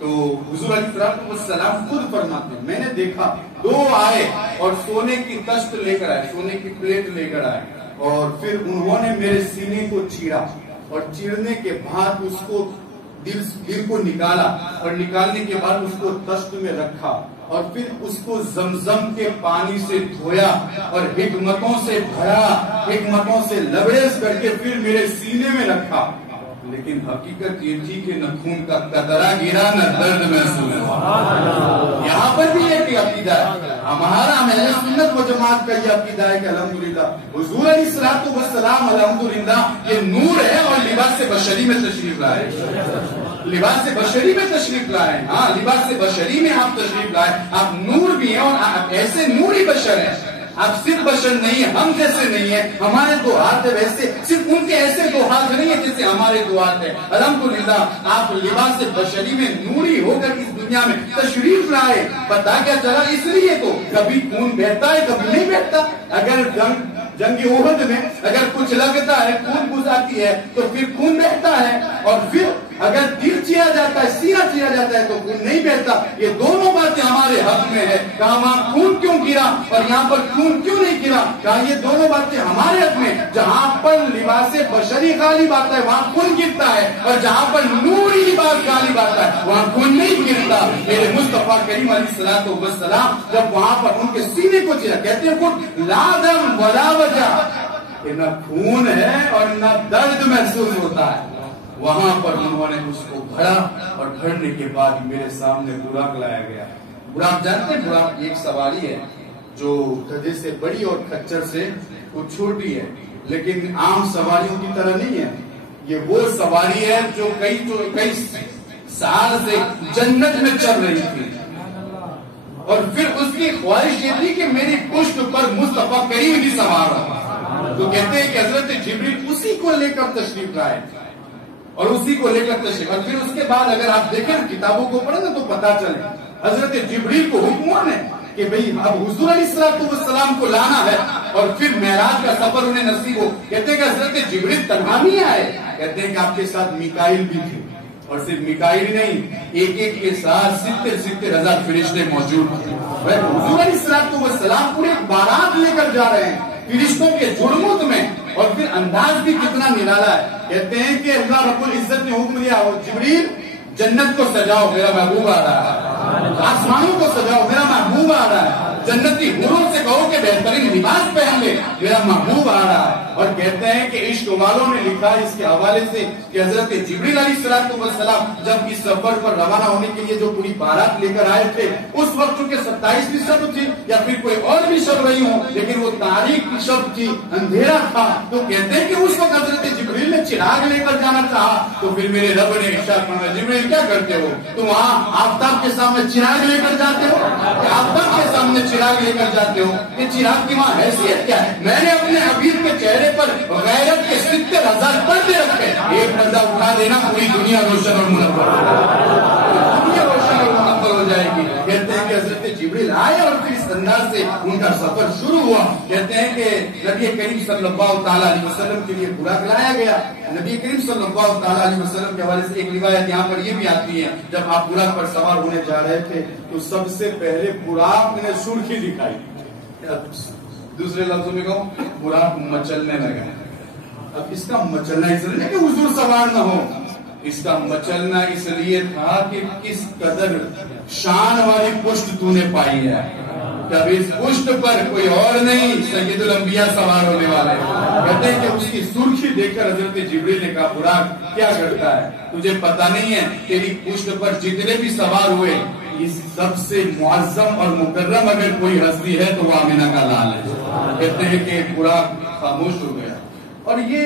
تو حضور علیہ السلام خود فرماتے ہیں، میں نے دیکھا دو آئے اور سونے کی تشت لے کر آئے، سونے کی پلیٹ لے کر آئے اور پھر انہوں نے میرے سینے کو چیرا اور چیرنے کے بعد اس کو دل کو نکالا اور نکالنے کے بعد اس کو تشت میں رکھا اور پھر اس کو زمزم کے پانی سے دھویا اور حکمتوں سے بھرا، حکمتوں سے لبریز کر کے پھر میرے سینے میں رکھا۔ لیکن حقیقت یہ تھی کہ نہ خون کا قطرہ گرا نہ درد محسوس ہوا۔ یہاں پر بھی ایک عقیدہ ہے ہمارا، اہل سنت و جماعت کا یہ عقیدہ ہے کہ الحمدللہ حضور علیہ السلام الحمدللہ یہ نور ہے اور لباس بشری میں تشریف لائے، لباس بشری میں تشریف لائے۔ ہاں، لباس بشری میں آپ تشریف لائے، آپ نور بھی ہیں اور آپ ایسے نوری بشر ہیں، آپ صرف بشر نہیں ہیں، ہم جیسے نہیں ہیں، ہمارے دو ہاتھ ہیں ویسے، صرف ان کے ایسے دو ہاتھ نہیں ہیں جیسے ہمارے دو ہاتھ ہیں۔ الحمدللہ آپ لباس بشری میں نوری ہو کر اس دنیا میں تشریف لائے۔ پتا کیا چلا؟ اس لیے تو کبھی خون بہتا ہے کبھی نہیں بہتا۔ اگر جنگ احد میں اگر کچھ لگتا ہے، خون گزرتی ہے تو پھر خون بہتا ہے، اور پھر اگر دل چیرا جاتا ہے، سینہ چیرا جاتا ہے تو خون نہیں بہتا۔ یہ دونوں باتیں ہمارے حق میں ہے۔ کہا وہاں خون کیوں گرا اور یہاں پر خون کیوں نہیں گرا؟ کہا یہ دونوں باتیں ہمارے حق میں، جہاں پر لباس بشری غالب آتا ہے وہاں خون گرتا ہے اور جہاں پر نوری لباس غالب آتا ہے وہاں خون نہیں گرتا۔ میرے مصطفیٰ کریم علیہ السلام جب وہاں پر ان کے سینے کو چیرا، کہتے ہیں خود لا دم ولا وجع، کہ نہ خون ہے اور نہ درد محسوس ہوتا ہے۔ وہاں پر انہوں نے اس کو بھرا اور بھرنے کے بعد میرے سامنے براق لایا گیا۔ براق جانتے ہیں؟ براق ایک سواری ہے جو گدھے سے بڑی اور کچر سے کچھ چھوٹی ہے، لیکن عام سواریوں کی طرح نہیں ہے۔ یہ وہ سواری ہے جو کئی سال سے جنت میں چل رہی تھی اور پھر اس کی خواہش یہ تھی کہ میری پشت پر مصطفیٰ کریم بھی سوار ہو۔ تو کہتے ہیں کہ حضرت جبریل اسی کو لے کر تشریف لائے اور اسی کو لے کر تشریف، اور پھر اس کے بعد اگر آپ دیکھیں کتابوں کو پڑھیں نا تو پتا چلے حضرت جبریل کو حکم ہوا ہے کہ بھئی اب حضور علیہ السلام کو لانا ہے اور پھر معراج کا سفر انہیں نصیب ہو۔ کہتے ہیں کہ حضرت جبریل تنہا نہیں آئے، کہتے ہیں کہ آپ کے ساتھ میکائیل بھی تھے، اور صرف میکائیل نہیں، ایک کے ساتھ 70,000 فرشتے موجود تھے۔ حضور علیہ السلام پورے بارات لے کر جا رہے ہیں فرشتوں کے جڑموت میں، اور پھر انداز بھی کتنا نرالا ہے۔ کہتے ہیں کہ اللہ رب العزت نے حکم دیا جبریل جنت کو سجاؤ، میرا محبوب آ رہا ہے، آسمانوں کو سجاؤ، میرا محبوب آ رہا ہے، جنتی حوروں سے کہو کہ بہترین لباس پہن لے، میرا محبوب آ رہا ہے۔ اور کہتے ہیں کہ عشق والوں نے لکھا اس کے حوالے سے کہ حضرت جبریل علیہ السلام جب اس سفر پر روانہ ہونے کے لیے جو پوری بارات لے کر آئے تھے، اس وقت چونکہ 27ویں شب تھی یا پھر کوئی اور بھی شب رہی ہوں، لیکن وہ تاریخ کی شب تھی، اندھیرا تھا، تو کہتے ہیں کہ اس وقت حضرت جبریل نے چراغ لے کر جانا چاہا، تو پھر میرے رب نے ارشاد فرمایا جبریل کیا کرتے ہو تم وہاں آفتاب کے سامنے چراغ لے کر جاتے ہو؟ آفتاب کے سامنے چراغ لے کر جاتے ہو؟ کہ چراغ کی وہاں حیثیت کیا ہے؟ میں نے اپنے حبیب کے چہرے پر غیرت کے 70,000 پردے رکھے، ایک پردہ اٹھا دینا پوری دنیا روشن اور منور ہو جائے گی۔ کہتے ہیں کہ حضرت جبریل آئے اور پھر اس انداز سے ان کا سفر شروع ہوا۔ کہتے ہیں کہ نبی کریم صلی اللہ تعالیٰ علیہ وسلم کے لیے براق لایا گیا۔ نبی کریم صلی اللہ تعالیٰ علیہ وسلم کے حوالے سے ایک روایت یہاں پر یہ بھی آتی ہے، جب آپ براق پر سوار ہونے جا رہے تھے تو سب سے پہلے براق نے سرخی دکھائی، دوسرے لفظوں میں کہوں براق مچلنے لگا۔ اب اس کا مچلنا اس لیے کہ حضور سوار نہ ہو، اس کا مچلنا اس لیے تھا کہ کس قدر شان والی پشت تو نے پائی ہے، جب اس پشت پر کوئی اور نہیں سید الانبیاء سوار ہونے والے۔ کہتے ہیں کہ اس کی سرخی دیکھ کر حضرت جبریل نے کہا براق کیا کرتا ہے، تجھے پتا نہیں ہے تیری پشت پر جتنے بھی سوار ہوئے اس سب سے معظم اور مکرم اگر کوئی ہستی ہے تو وہ آمینہ کا لال ہے۔ کہتے ہیں کہ براق خاموش ہو گیا، اور یہ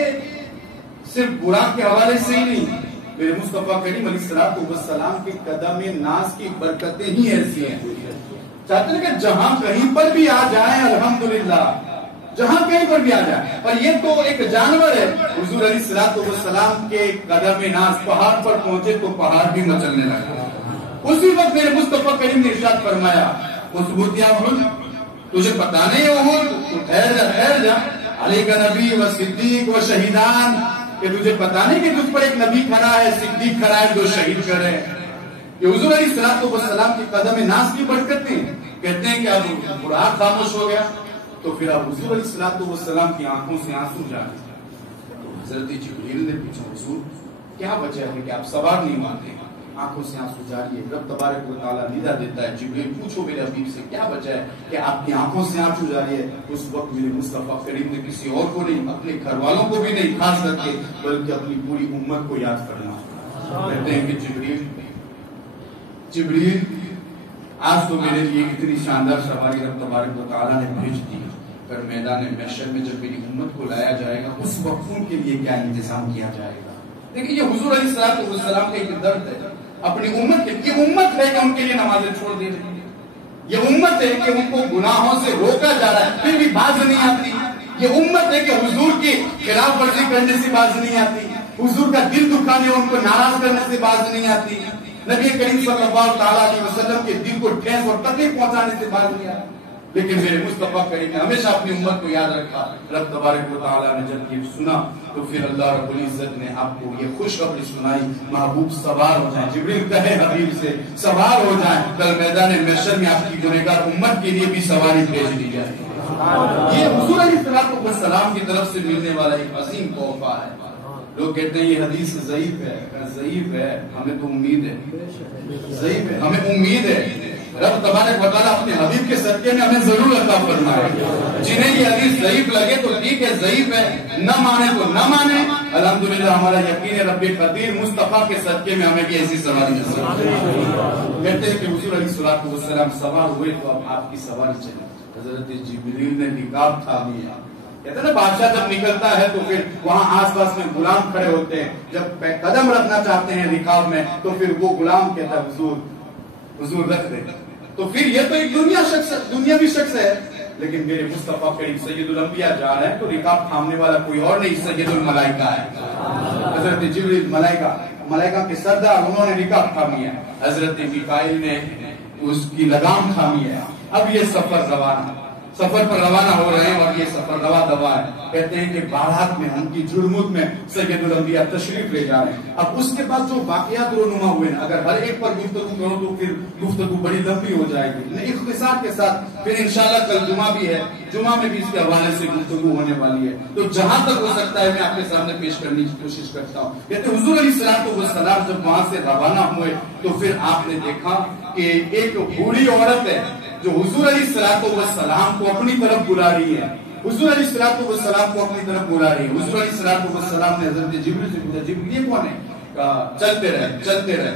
صرف براق کے حوالے سے ہی نہیں، میرے مصطفیٰ کریم علیہ السلام کے قدم ناز کی برکتیں ہی ایسی ہیں، چاہتے ہیں کہ جہاں کہیں پر بھی آ جائیں الحمدللہ جہاں کہیں پر بھی آ جائے. اور یہ تو ایک جانور ہے. حضور علیہ السلام کے قدم ناز پہاڑ پر پہنچے تو پہاڑ بھی مچلنے لگا. اسی وقت میرے مصطفیٰ کریم نے ارشاد فرمایا اثبت یا احد, تجھے پتا نہیں احد, تو ٹھہر جا علیہ کا نبی و صدیق و شہیدان, کہ تجھے پتا نہیں کہ تجھ پر ایک نبی کھڑا ہے, صدیق کھڑا ہے, 2 شہید کھڑے ہیں. یہ حضور علیہ السلام کی قدم ناز کی برکت تھی. کہتے ہیں کہ اب قرآن خاموش ہو گیا تو پھر اب حضور علیہ السلام کی آنکھوں سے آنسو جانے. تو حضرت جبریل نے پوچھا حضور کیا وجہ ہے کہ آپ سوار نہیں مانتے, آنکھوں سے آنسو جاری ہے. رب تبارک و تعالیٰ ندا دیتا ہے جبریل پوچھو میرے حبیب سے کیا وجہ ہے کہ آپ کی آنکھوں سے آنسو جاری ہے. اس وقت میرے مصطفیٰ کریم نے کسی اور کو نہیں, اپنے گھر والوں کو بھی نہیں خاص کر کے, بلکہ اپنی پوری امت کو یاد کرنا. کہتے ہیں کہ جبریل آج تو میرے لیے اتنی شاندار سواری رب تبارک و تعالیٰ نے بھیج دی, پر میدان محشر میں جب میری امت کو لایا جائے گا اس وقت ان کے لیے کیا انتظام کیا جائے گا. دیکھیں یہ حضور علیہ السلام کا ایک درد ہے اپنی امت کے. یہ امت ہے کہ ان کے لیے نمازیں چھوڑ دی رہی ہے, یہ امت ہے کہ ان کو گناہوں سے روکا جا رہا ہے پھر بھی باز نہیں آتی. یہ امت ہے کہ حضور کی خلاف ورزی کرنے سے باز نہیں آتی, حضور کا دل دکھانے اور ان کو ناراض کرنے سے باز نہیں آتی, نبی کریم صلی اللہ تعالیٰ علیہ وسلم کے دل کو ٹھیس اور تکلیف پہنچانے سے باز نہیں آتی. لیکن میرے مصطفیٰ کریم نے ہمیشہ اپنی امت کو یاد رکھا. رب تبارک و تعالیٰ نے جب یہ سنا تو پھر اللہ رب العزت نے آپ کو یہ خوشخبری سنائی, محبوب سوار ہو جائیں. جبریل کہے حبیب سے سوار ہو جائیں, کل میدان محشر میں آپ کی گنہگار امت کے لیے بھی سواری بھیج دی جائے. یہ حضور علیہ السلام کی طرف سے ملنے والا ایک عظیم تحفہ ہے. لوگ کہتے ہیں یہ حدیث ضعیف ہے. ضعیف ہے, ہمیں تو امید ہے. ضعیف ہے, ہمیں امید ہے. رب تبارک و تعالیٰ اپنے حبیب کے صدقے میں ہمیں ضرور عطا فرمائے. جنہیں یہ حدیث ضعیف لگے تو ٹھیک ہے, ضعیف ہے, نہ مانے تو نہ مانے. الحمدللہ ہمارا یقین ہے رب قدیر مصطفیٰ کے صدقے میں ہمیں بھی ایسی سواری نصیب. کہتے ہیں کہ حضور علیہ السلام سوار ہوئے تو اب آپ کی سواری چلی. حضرت جبریل نے رکاب تھامی. کہتے ہیں نا بادشاہ جب نکلتا ہے تو پھر وہاں آس پاس میں غلام کھڑے ہوتے ہیں, جب قدم رکھنا چاہتے ہیں رکاب میں تو پھر وہ غلام کہتا ہے حضور رکھ دے. تو پھر یہ تو ایک دنیاوی شخص ہے, لیکن میرے مصطفیٰ کریم سید الانبیاء جا رہے ہیں تو رکاب تھامنے والا کوئی اور نہیں, سید الملائکہ ہے. حضرت جبریل ملائکہ کے سردار, انہوں نے رکاب تھامی ہے. حضرت میکائیل نے اس کی لگام تھامی ہے. اب یہ سفر پر روانہ ہو رہے ہیں اور یہ سفر روا ہے. کہتے ہیں کہ بارات میں ان کی جرمت میں سید الانبیاء تشریف لے جا رہے ہیں. اب اس کے بعد جو واقعات رونما ہوئے ہیں, اگر ہر ایک پر گفتگو کرو تو پھر گفتگو بڑی لمبی ہو جائے گی. اختصار کے ساتھ پھر انشاءاللہ کل جمعہ بھی ہے, جمعہ میں بھی اس کے حوالے سے گفتگو ہونے والی ہے. تو جہاں تک ہو سکتا ہے میں آپ کے سامنے پیش کرنے کی کوشش کرتا ہوں. کہتے ہیں حضور علیہ السلام جب وہاں سے روانہ ہوئے تو پھر آپ نے دیکھا کہ ایک بوڑھی عورت ہے جو حضور علیہ السلام کو اپنی طرف بلا رہی ہے. حضور علیہ السلام کو اپنی طرف بلا رہی ہے. حضور علیہ السلام نے حضرت جبریل سے پوچھا جبریل یہ کون ہے؟ کہا چلتے رہے.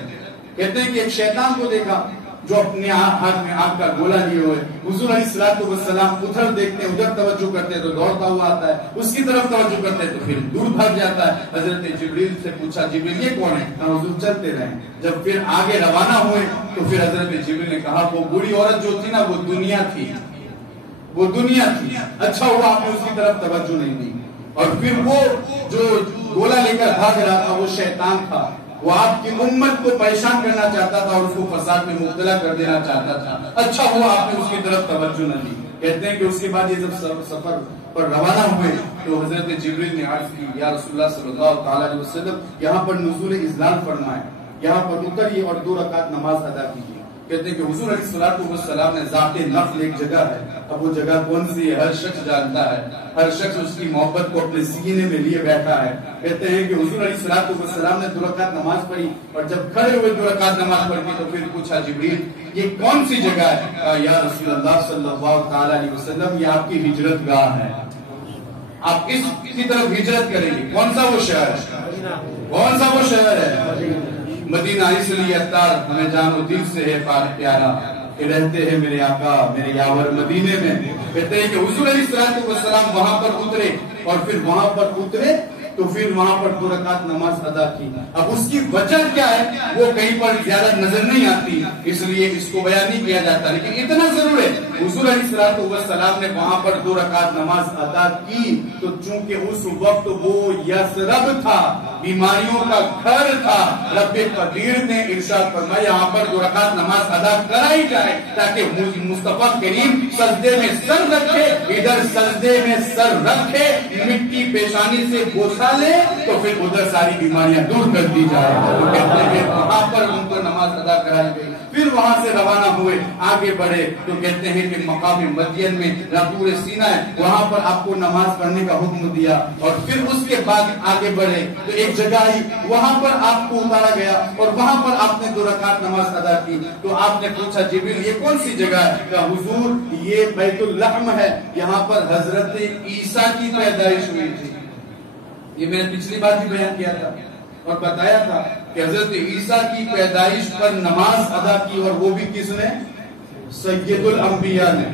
کہتے ہیں کہ ایک شیطان کو دیکھا جو اپنے ہاتھ میں آگ کا گولا لیے ہوئے. حضور علیہ السلام ادھر دیکھتے ہیں, ادھر توجہ کرتے ہیں تو دوڑتا ہوا آتا ہے, اس کی طرف توجہ کرتے ہیں تو پھر دور بھاگ جاتا ہے. حضرت جبریل سے پوچھا جبریل یہ کون ہے؟ حضور چلتے رہے. جب پھر آگے روانہ ہوئے تو پھر حضرت جبریل نے کہا وہ بوڑھی عورت جو تھی نا وہ دنیا تھی. اچھا ہوا آپ نے اس کی طرف توجہ نہیں دی. اور پھر وہ جو گولا لے کر بھاگ رہا تھا وہ شیطان تھا. وہ آپ کی امت کو پریشان کرنا چاہتا تھا اور اس کو فساد میں مبتلا کر دینا چاہتا تھا. اچھا ہوا آپ نے اس کی طرف توجہ نہ دی. کہتے ہیں کہ اس کے بعد یہ جب سفر پر روانہ ہوئے تو حضرت جبریل نے عرض کی یا رسول اللہ صلی اللہ تعالی علیہ وسلم یہاں پر نزول اذلال فرمائے, یہاں پر اتریے اور 2 رکعت نماز ادا کیجیے. کہتے ہیں کہ حضور علیہ السلام نے ذات نفل ایک جگہ ہے. اب وہ جگہ کون سی ہے ہر شخص جانتا ہے, ہر شخص اس کی محبت کو اپنے سینے میں لیے بیٹھا ہے. کہتے ہیں کہ حضور علیہ السلام نے 2 رکعت نماز پڑھی اور جب کھڑے ہوئے 2 رکعت نماز پڑھ کے تو پھر پوچھا جبریل یہ کون سی جگہ ہے؟ یا رسول اللہ صلی اللہ تعالی علیہ وسلم یہ آپ کی ہجرت گاہ ہے, آپ اس کی طرف ہجرت کریں گے. کون سا وہ شہر ہے؟ مدینہ. اس لیے اتار ہمیں جان و دل سے ہے پیارا کہ رہتے ہیں میرے آقا میرے یاور مدینے میں. کہتے ہیں کہ حضور علیہ السلام وہاں پر اترے اور پھر وہاں پر اترے تو پھر وہاں پر 2 رکعت نماز ادا کی. اب اس کی وجہ کیا ہے وہ کہیں پر زیادہ نظر نہیں آتی، اس لیے اس کو بیان نہیں کیا جاتا، لیکن اتنا ضرور ہے حضور علیہ السلام نے وہاں پر 2 رکعت نماز ادا کی. تو چونکہ اس وقت وہ یثرب تھا، بیماریوں کا گھر تھا، رب قدیر نے ارشاد فرمایا یہاں پر 2 رکعت نماز ادا کرائی جائے تاکہ مصطفیٰ کریم سجدے میں سر رکھے، ادھر سجدے میں سر رکھے، مٹی پیشانی سے بوسا لے تو پھر ادھر ساری بیماریاں دور کر دی جائے. تو کہتے ہیں وہاں پر ان کو نماز ادا کرائی گئی. پھر وہاں سے روانہ ہوئے، آگے بڑھے تو کہتے ہیں کہ مقام مدین میں طور سینا ہے، وہاں پر آپ کو نماز پڑھنے کا حکم دیا. اور پھر اس کے بعد آگے بڑھے تو ایک جگہ آئی، وہاں پر آپ کو اتارا گیا اور وہاں پر آپ نے 2 رکعت نماز ادا کی. تو آپ نے پوچھا جبریل یہ کون سی جگہ ہے؟ کہا حضور یہ بیت اللحم ہے، یہاں پر حضرت عیسیٰ کی پیدائش ہوئی تھی. یہ میں نے پچھلی بار بھی بیان کیا تھا اور بتایا تھا کہ حضرت عیسیٰ کی پیدائش پر نماز ادا کی، اور وہ بھی کس نے؟ سید الانبیاء نے.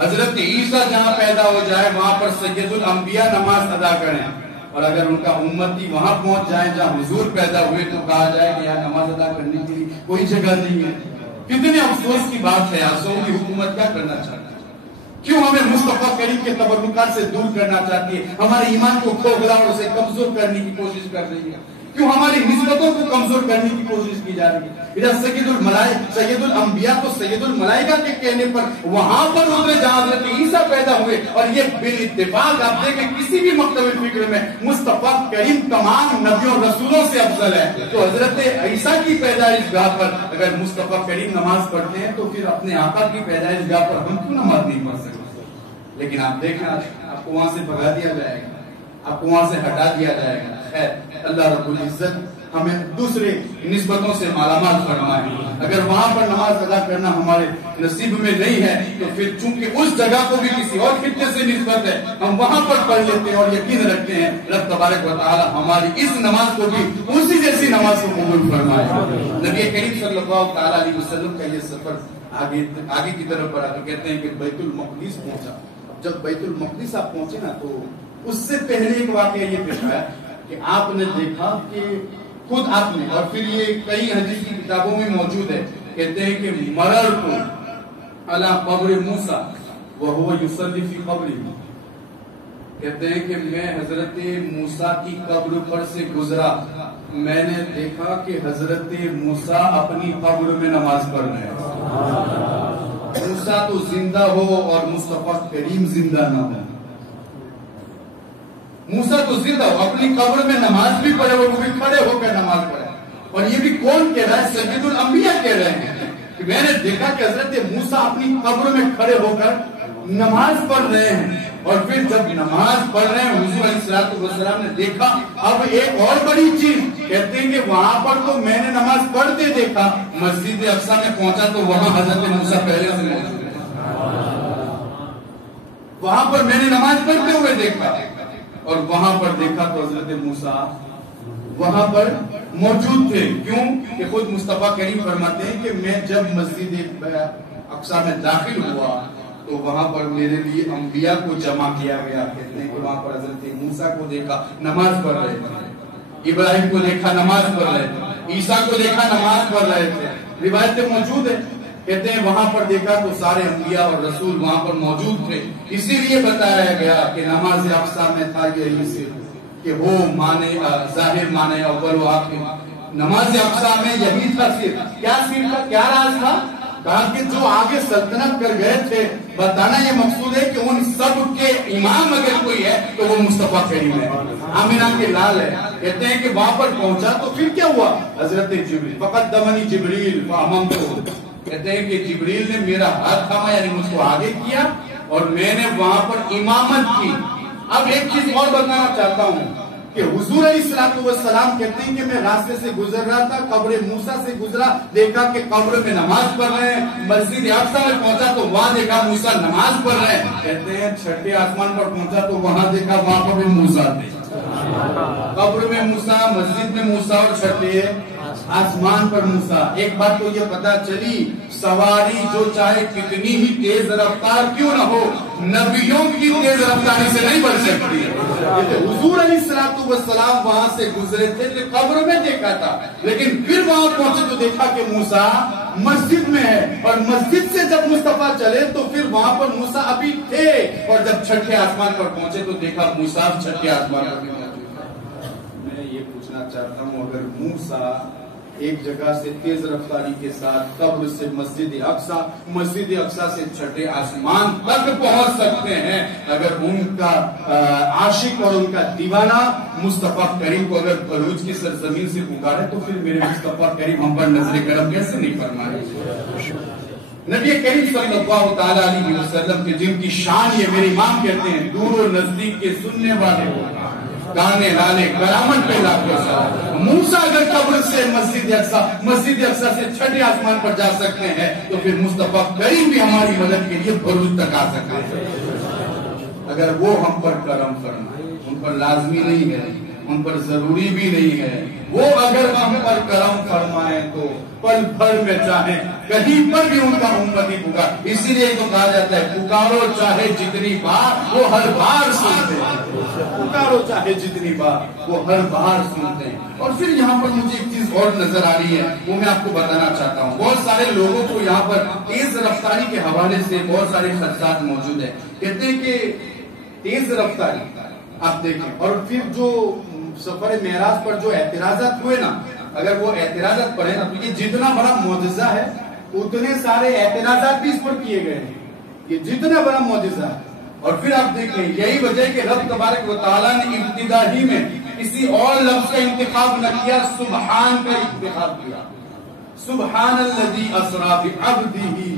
حضرت عیسیٰ جہاں پیدا ہو جائے وہاں پر سید الانبیاء نماز ادا کریں، اور اگر ان کا امتی وہاں پہنچ جائیں جہاں حضور پیدا ہوئے تو کہا جائے کہ یہاں نماز ادا کرنے کے لیے کوئی جگہ نہیں ہے. کتنے افسوس کی بات ہے. سعودی حکومت کیا کرنا چاہتی ہے؟ کیوں ہمیں مصطفیٰ کریم کے تبرکات سے دور کرنا چاہتی ہے؟ ہمارے ایمان کو کھوکھلا اور اسے کمزور کرنے کی کوشش کر رہی ہے. کیوں ہماری نسبتوں کو کمزور کرنے کی کوشش کی جا رہی ہے؟ ادھر سید الانبیاء تو سید الملائکہ کے کہنے پر وہاں پر اترے جہاں حضرت عیسیٰ پیدا ہوئے، اور یہ بالاتفاق آپ دیکھیں کسی بھی مکتب فکر میں مصطفیٰ کریم تمام نبیوں رسولوں سے افضل ہے. تو حضرت عیسیٰ کی پیدائش گاہ پر اگر مصطفیٰ کریم نماز پڑھتے ہیں تو پھر اپنے آقا کی پیدائش گاہ پر ہم کیوں نماز نہیں پڑھ سکتے؟ لیکن آپ دیکھیں آپ کو وہاں سے بھگا دیا جائے گا، آپ کو وہاں سے ہٹا دیا جائے گا. خیر، اللہ رب العزت ہمیں دوسرے نسبتوں سے مالا مال فرمائے. اگر وہاں پر نماز ادا کرنا ہمارے نصیب میں نہیں ہے تو پھر چونکہ اس جگہ کو بھی کسی اور خطے سے نسبت ہے ہم وہاں پر پڑھ لیتے ہیں اور یقین رکھتے ہیں رب تبارک و تعالی ہماری اس نماز کو بھی اسی جیسی نماز کو قبول فرمائے. نبی کریم صلی اللہ تعالی علیہ وسلم کا یہ سفر آگے کی طرف بڑھا تو کہتے ہیں کہ بیت المقدس پہنچا. جب بیت المقدس آپ پہنچے نا تو اس سے پہلے ایک واقعہ یہ پیش آیا کہ آپ نے دیکھا کہ خود آپ نے، اور پھر یہ کئی حدیث کی کتابوں میں موجود ہے، کہتے ہیں کہ مررت علی قبر موسیٰ وہو یصلی فی قبرہ. کہتے ہیں کہ میں حضرت موسیٰ کی قبر پر سے گزرا، میں نے دیکھا کہ حضرت موسیٰ اپنی قبر میں نماز پڑھ رہے ہیں. موسیٰ تو زندہ ہو اور مصطفیٰ کریم زندہ نہ ہو. موسیٰ تو زندہ ہو، اپنی قبر میں نماز بھی پڑھے اور وہ بھی کھڑے ہو کر نماز پڑھے. اور یہ بھی کون کہہ رہا ہے؟ سید الانبیاء کہہ رہے ہیں کہ میں نے دیکھا کہ حضرت موسیٰ اپنی قبر میں کھڑے ہو کر نماز پڑھ رہے ہیں. اور پھر جب نماز پڑھ رہے ہیں حضور علیہ السلام نے دیکھا اب ایک اور بڑی چیز، کہتے ہیں کہ وہاں پر تو میں نے نماز پڑھتے دیکھا، مسجد اقصیٰ میں پہنچا تو وہاں حضرت موسیٰ پہلے سے موجود ہے. وہاں پر میں نے نماز پڑھتے ہوئے دیکھا اور وہاں پر دیکھا تو حضرت موسیٰ وہاں پر موجود تھے. کیوں کہ خود مصطفیٰ کریم فرماتے ہیں کہ میں جب مسجد اقصیٰ میں داخل ہوا تو وہاں پر میرے لیے انبیاء کو جمع کیا گیا. کہتے ہیں کہ وہاں پر حضرت موسیٰ کو دیکھا نماز پڑھ رہے تھے، ابراہیم کو دیکھا نماز پڑھ رہے تھے، عیسیٰ کو دیکھا نماز پڑھ رہے تھے. روایتیں موجود ہیں. کہتے ہیں وہاں پر دیکھا تو سارے انبیاء اور رسول وہاں پر موجود تھے. اسی لیے بتایا گیا کہ نماز اقصیٰ میں تھا یہی سے کہ وہ معنی ظاہر معنی اول و آخر. نماز اقصیٰ میں یہی تھا. صرف کیا سیر تھا، کیا راز تھا؟ کہا کہ جو آگے سلطنت کر گئے تھے بتانا یہ مقصود ہے کہ ان سب کے امام اگر کوئی ہے تو وہ مصطفیٰ کریم ہے، آمینہ کے لال ہے. کہتے ہیں کہ وہاں پر پہنچا تو پھر کیا ہوا؟ حضرت جبریل فقدمنی جبریل فاممتو. کہتے ہیں کہ جبریل نے میرا ہاتھ تھاما، یعنی مجھ کو آگے کیا اور میں نے وہاں پر امامت کی. اب ایک چیز اور بتانا چاہتا ہوں کہ حضور علیہ السلام کہتے ہیں کہ میں راستے سے گزر رہا تھا، قبر موسیٰ سے گزرا، دیکھا کہ قبر میں نماز پڑھ رہے ہیں. مسجد اقصیٰ میں پہنچا تو وہاں دیکھا موسیٰ نماز پڑھ رہے ہیں. کہتے ہیں چھٹے آسمان پر پہنچا تو وہاں دیکھا وہاں پر بھی موسیٰ تھے. قبر میں موسیٰ، مسجد میں موسیٰ اور چھٹے آسمان پر موسیٰ. ایک بات تو یہ پتا چلی، سواری جو چاہے کتنی ہی تیز رفتار کیوں نہ ہو، نبیوں کی تیز رفتاری سے نہیں بڑھ سکتی. حضور علیہ السلام وہاں سے گزرے تھے تو قبر میں دیکھا تھا، لیکن پھر وہاں پہنچے تو دیکھا کہ موسیٰ مسجد میں ہے، اور مسجد سے جب مصطفیٰ چلے تو پھر وہاں پر موسیٰ ابھی تھے، اور جب چھٹے آسمان پر پہنچے تو دیکھا موسیٰ چھٹے آسمان پر بھی موجود ہے. میں یہ پوچھنا چاہتا ہوں، اگر موسیٰ ایک جگہ سے تیز رفتاری کے ساتھ قبر سے مسجد اقصیٰ، مسجد اقصیٰ سے چھٹے آسمان تک پہنچ سکتے ہیں، اگر ان کا عاشق اور ان کا دیوانہ مصطفیٰ کریم کو اگر بلوچ کی سرزمین سے پکارے تو پھر میرے مصطفیٰ کریم ہم پر نظر کرم کیسے نہیں فرمائے؟ نبی کریم صلی اللہ تعالیٰ علیہ وسلم کے جن کی شان یہ میرے امام کہتے ہیں، دور و نزدیک کے سننے والے ہو، گانے لالے کرامت پہ لاکھوں سلام. موسیٰ اگر قبر سے مسجد اقصیٰ سے چھٹے آسمان پر جا سکتے ہیں تو پھر مصطفیٰ کریم بھی ہماری مدد کے لیے بلوچ تک آ سکتے ہیں. اگر وہ ہم پر کرم فرمائے، ان پر لازمی نہیں ہے، ان پر ضروری بھی نہیں ہے، وہ اگر ہم پر کرم فرمائے تو پل بھر میں چاہے کہیں پر بھی ان کا امتی پکار. اسی لیے تو کہا جاتا ہے پکارو چاہے جتنی بار وہ ہر بار سنتے ہیں، پکارو چاہے جتنی بار وہ ہر بار سنتے ہیں. اور پھر یہاں پر مجھے ایک چیز اور نظر آ رہی ہے، وہ میں آپ کو بتانا چاہتا ہوں. بہت سارے لوگوں کو یہاں پر تیز رفتاری کے حوالے سے بہت سارے خدشات موجود ہیں. کہتے ہیں کہ تیز رفتاری آپ دیکھیں، اور پھر جو سفر معراج پر جو اعتراضات ہوئے نا، اگر وہ اعتراضات پڑھے نا تو یہ جتنا بڑا معجزہ ہے اتنے سارے اعتراضات بھی اس پر کیے گئے ہیں. یہ جتنا بڑا معجزہ ہے. اور پھر آپ دیکھیں یہی وجہ کہ رب تبارک و تعالیٰ نے ابتدا ہی میں کسی اور لفظ کا انتخاب نہ کیا، سبحان کا انتخاب کیا. سبحان الذی اسری بعبدہ.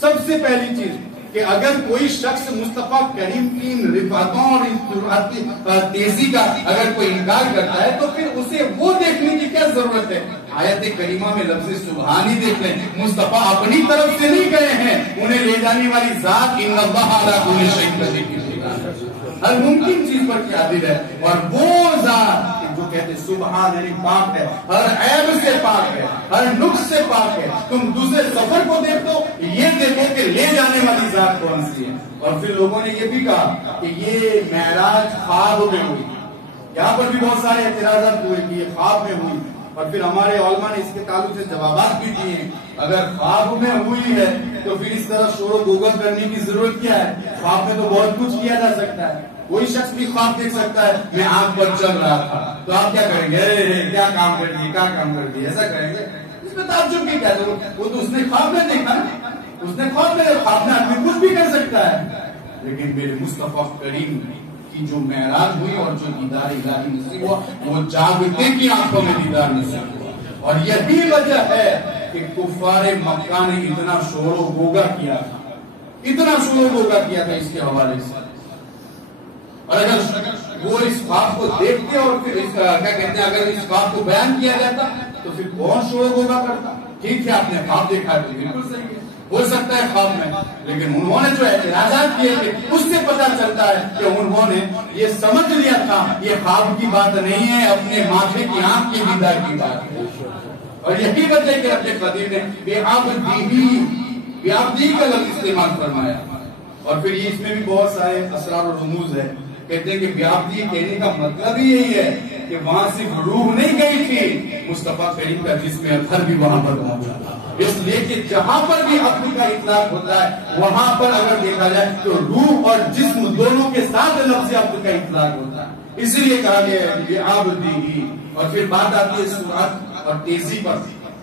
سب سے پہلی چیز کہ اگر کوئی شخص مصطفیٰ کریم کی ان رفعتوں اور ان تیزی کا اگر کوئی انکار کرتا ہے تو پھر اسے وہ دیکھنے کی کیا ضرورت ہے؟ آیت کریمہ میں لفظ سبحان ہی دیکھ لیں. مصطفیٰ اپنی طرف سے نہیں گئے ہیں، انہیں لے جانے والی ذات ان اللہ علی کل شیء قدیر، ہر ممکن چیز پر قادر ہے. اور وہ ذات جو کہتے سبحان یعنی پاک ہے، ہر عیب سے پاک ہے، ہر نقص سے پاک ہے. تم دوسرے سفر کو دیکھو، یہ دیکھو کہ لے جانے والی ذات کون سی ہے. اور پھر لوگوں نے یہ بھی کہا کہ یہ معراج خواب میں ہوئی. یہاں پر بھی بہت سارے اعتراضات ہوئے کہ یہ خواب میں ہوئی، اور پھر ہمارے علماء نے اس کے تعلق سے جوابات بھی دیے. اگر خواب میں ہوئی ہے تو پھر اس طرح شور و غوغا کرنے کی ضرورت کیا ہے؟ خواب میں تو بہت کچھ کیا جا سکتا ہے. کوئی شخص بھی خواب دیکھ سکتا ہے میں آنکھ پر چل رہا تھا، تو آپ کیا کریں گے؟ کیا کام کر دیے، کیا کام کر دیے، ایسا کریں گے؟ اس میں تعجب کی کیا ضرورت؟ وہ تو اس نے خواب میں دیکھا نا، اس نے خواب میں آدمی کچھ بھی کر سکتا ہے. لیکن میرے مصطفیٰ کریم کی جو معراج ہوئی اور جو دیدار الہی نصیب ہوا وہ جاگتے کی آنکھوں میں دیدار نصیب ہوا. اور یہی وجہ ہے کہ کفار مکہ نے اتنا شور و غوغا کیا تھا، اتنا شور و غوغا کیا تھا اس کے حوالے سے. اور اگر وہ اس خواب کو دیکھتے اور پھر اس کیا کہتے ہیں اگر اس خواب کو بیان کیا جاتا تو پھر کون شور و غوغا کرتا؟ ٹھیک ہے آپ نے خواب دیکھا ہے تو بالکل صحیح ہے، ہو سکتا ہے خواب میں، لیکن انہوں نے جو اعتراضات کیے تھے اس سے پتا چلتا ہے کہ انہوں نے یہ سمجھ لیا تھا یہ خواب کی بات نہیں ہے، اپنے ماتھے کی آنکھ کی دیدار کی بات ہے. اور یہی وجہ کہ رب قدیر نے بعبدہ کا لفظ استعمال فرمایا. اور پھر اس میں بھی بہت سارے اسرار و رموز ہے. کہتے ہیں کہ بعبدہ کہنے کا مطلب ہی یہی ہے کہ وہاں صرف روح نہیں گئی تھی، مصطفیٰ کریم کا جسم اطہر بھی وہاں پر پہنچا تھا. اس لیے کہ جہاں پر بھی عبد کا اطلاق ہوتا ہے وہاں پر اگر دیکھا جائے تو روح اور جسم دونوں کے ساتھ لفظ عبد کا اطلاق ہوتا ہے. اسی لیے کہا گیا ہے کہ بعبدہ. اور پھر بات آتی ہے سرعت اور تیزی پر،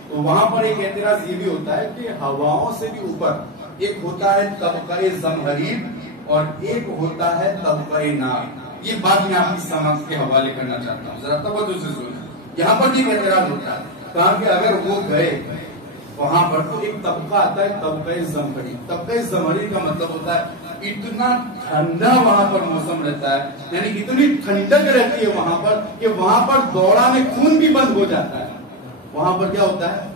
تو وہاں پر ایک اعتراض یہ بھی ہوتا ہے کہ ہواؤں سے بھی اوپر ایک ہوتا ہے طبقہ زمہریر اور ایک ہوتا ہے طبقہ نار. یہ بات میں آپ کی سمجھ کے حوالے کرنا چاہتا ہوں، ذرا توجہ سے سنیں. یہاں پر بھی ایک اعتراض ہوتا ہے، کہا کہ اگر وہ گئے وہاں پر تو ایک طبقہ آتا ہے طبقہ زمہریر. طبقہ زمہریر کا مطلب ہوتا ہے اتنا ٹھنڈا وہاں پر موسم رہتا ہے، یعنی اتنی ٹھنڈک رہتی ہے وہاں پر کہ وہاں پر دوران خون بھی بند ہو جاتا ہے. وہاں پر کیا ہوتا ہے؟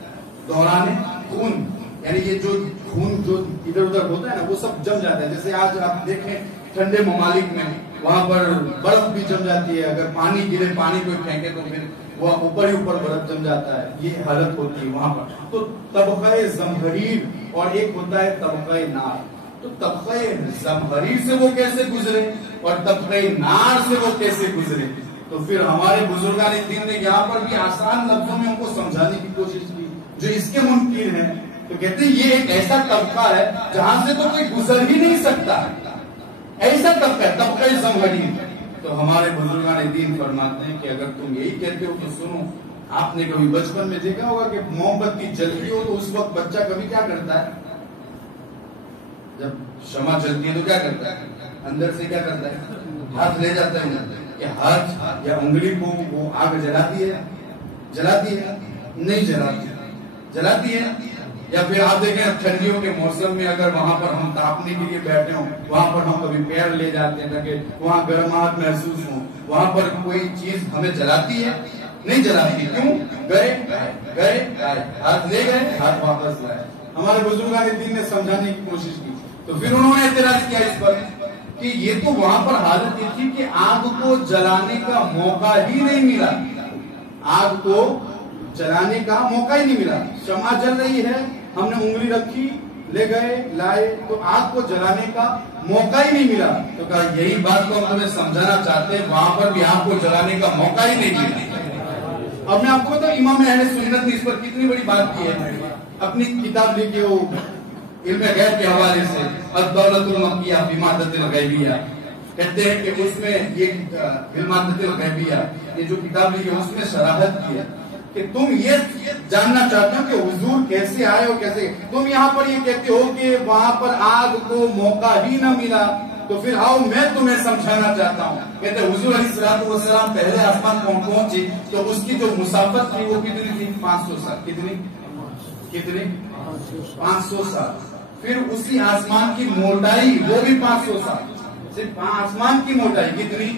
دوران خون، یعنی یہ جو خون جو ادھر ادھر ہوتا ہے نا وہ سب جم جاتا ہے. جیسے آج آپ دیکھیں ٹھنڈے ممالک میں وہاں پر برف بھی جم جاتی ہے، اگر پانی گرے، پانی کوئی پھینکے تو پھر وہ اوپر ہی اوپر برف جم جاتا ہے، یہ حالت ہوتی ہے وہاں پر. تو طبقہ زمہریر اور ایک ہوتا ہے طبقہ نار. تو طبقہ زمہریر سے وہ کیسے گزرے اور طبقہ نار سے وہ کیسے گزرے؟ تو پھر ہمارے بزرگان دین نے یہاں پر بھی آسان لفظوں میں ان کو سمجھانے کی کوشش کی جو اس کے منکر ہیں. تو کہتے ہیں یہ ایک ایسا طبقہ ہے جہاں سے تو کوئی گزر ہی نہیں سکتا، ایسا طبقہ ہے طبقہ زمہریر. تو ہمارے بزرگان دین فرماتے ہیں کہ اگر تم یہی کہتے ہو تو سنو، آپ نے کبھی بچپن میں دیکھا ہوگا کہ موم بتی جلتی ہو تو اس وقت بچہ کبھی کیا کرتا ہے؟ جب شمع جلتی ہے تو کیا کرتا ہے؟ اندر سے کیا کرتا ہے؟ ہاتھ لے جاتا ہے کہ ہاتھ یا انگلی کو وہ آگ جلاتی ہے؟ جلاتی ہے؟ نہیں جلاتی. جلاتی ہے؟ یا پھر آپ دیکھیں ٹھنڈیوں کے موسم میں اگر وہاں پر ہم تاپنے کے لیے بیٹھے ہوں، وہاں پر ہم کبھی پیر لے جاتے ہیں تاکہ وہاں گرماہٹ محسوس ہو، وہاں پر کوئی چیز ہمیں جلاتی ہے؟ نہیں جلاتی. کیوں؟ گئے ہاتھ لے گئے، ہاتھ واپس لائے. ہمارے بزرگان دین نے سمجھانے کی کوشش کی. تو پھر انہوں نے اعتراض کیا اس پر کہ یہ تو وہاں پر حالت یہ تھی کہ آگ کو جلانے کا موقع ہی نہیں ملا. آگ کو جلانے کا موقع ہی نہیں ملا. شمع جل رہی ہے، ہم نے انگلی رکھی، لے گئے، لائے، تو آگ کو جلانے کا موقع ہی نہیں ملا. تو کہا یہی بات تو ہم تمہیں سمجھانا چاہتے ہیں، وہاں پر بھی آگ کو جلانے کا موقع ہی نہیں ملا. اب میں آپ کو بتاؤں امام اہل سنت نے اس پر کتنی بڑی بات کی ہے. اپنی کتاب لکھی ہو علم غیب کے حوالے سے الدولۃ المکیہ فی مادۃ الغیبیہ، کہتے ہیں کہ اس میں یہ فی مادۃ الغیبیہ یہ جو کتاب لکھی ہے اس میں شراحت کی ہے کہ تم یہ جاننا چاہتے ہو کہ حضور کیسے آئے اور کیسے، تم یہاں پر یہ کہتے ہو کہ وہاں پر آگ کو موقع ہی نہ ملا. تو پھر آؤ میں تمہیں سمجھانا چاہتا ہوں. کہتے ہیں حضور علیہ الصلوۃ والسلام پہلے آسمان پہنچے تو اس کی جو مسافت تھی وہ کتنی تھی؟ 500 سال. کتنی 500 سال. پھر اسی آسمان کی موٹائی وہ بھی 500 سال. صرف آسمان کی موٹائی کتنی؟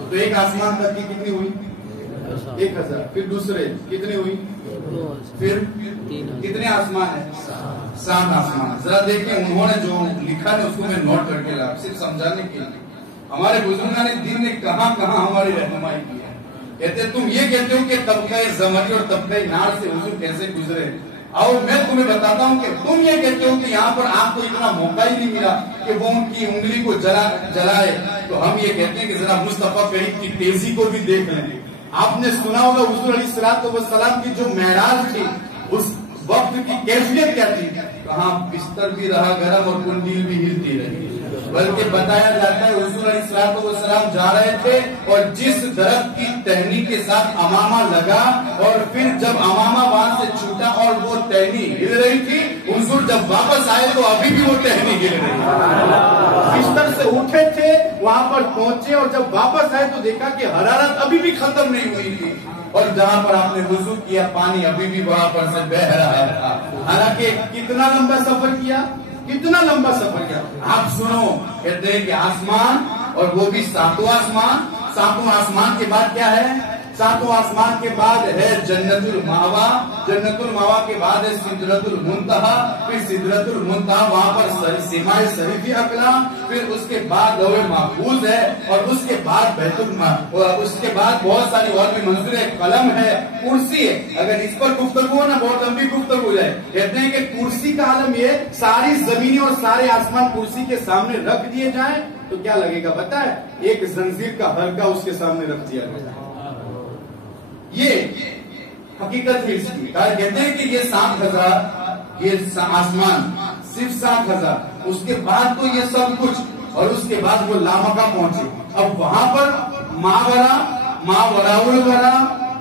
تو ایک آسمان تک کی کتنی ہوئی؟ 1000. پھر دوسرے کتنی ہوئی؟ پھر کتنے آسمان ہیں؟ 7 آسمان. ذرا دیکھیں انہوں نے جو لکھا ہے اس کو میں نوٹ کر کے لا صرف سمجھانے کے لیے. ہمارے بزرگان دین نے کہاں کہاں ہماری رہنمائی کی ہے. کہتے ہیں تم یہ کہتے ہو کہ طبقہ زمری اور طبقہ نار سے حضور کیسے گزرے، اور میں تمہیں بتاتا ہوں کہ تم یہ کہتے ہو کہ یہاں پر آپ کو اتنا موقع ہی نہیں ملا کہ وہ ان کی انگلی کو جلائے. تو ہم یہ کہتے ہیں کہ ذرا مصطفیٰ کریم کی تیزی کو بھی دیکھ لیں. آپ نے سنا ہوگا حضور علیہ الصلوۃ والسلام کی جو معراج تھی اس وقت کی کیفیت کیا تھی؟ کہاں بستر بھی رہا گرم اور کنڈیل بھی ہلتی رہی. بلکہ بتایا جاتا ہے حضور علیہ الصلوۃ والسلام جا رہے تھے اور جس درخت کی ٹہنی کے ساتھ امامہ لگا اور پھر جب امامہ وہاں سے چھوٹا اور وہ ٹہنی ہل رہی تھی، حضور جب واپس آئے تو ابھی بھی وہ ٹہنی ہل رہی تھی. بستر سے اٹھے تھے، وہاں پر پہنچے اور جب واپس آئے تو دیکھا کہ حرارت ابھی بھی ختم نہیں ہوئی تھی اور جہاں پر آپ نے وضو کیا پانی ابھی بھی وہاں پر سے بہ رہا تھا. حالانکہ کتنا لمبا سفر کیا، کتنا لمبا سفر کیا. آپ سنو، کہتے ہیں کہ آسمان اور وہ بھی 7واں آسمان. 7واں آسمان کے بعد کیا ہے؟ 7واں آسمان کے بعد ہے جنت المأوا. جنت المأوا کے بعد ہے سدرۃ المنتہا. پھر سدرۃ المنتہا وہاں پر سماء صریف اقلام. پھر اس کے بعد لوح محفوظ ہے اور اس کے بعد بیت اس کے بعد بہت ساری اور بھی منزل ہے. قلم ہے، کرسی ہے. اگر اس پر گفتگو ہو نا بہت لمبی گفتگو ہو جائے. کہتے ہیں کہ کرسی کا عالم یہ ساری زمینیں اور سارے آسمان کرسی کے سامنے رکھ دیے جائیں تو کیا لگے گا بتائیں؟ ایک زنجیر کا حلقہ اس کے سامنے رکھ دیا گیا. یہ حقیقت ہے اس کی. کہتے ہیں کہ یہ 7000 یہ آسمان صرف 7000. اس کے بعد تو یہ سب کچھ اور اس کے بعد وہ لامکہ پہنچے. اب وہاں پر ماورا الورا،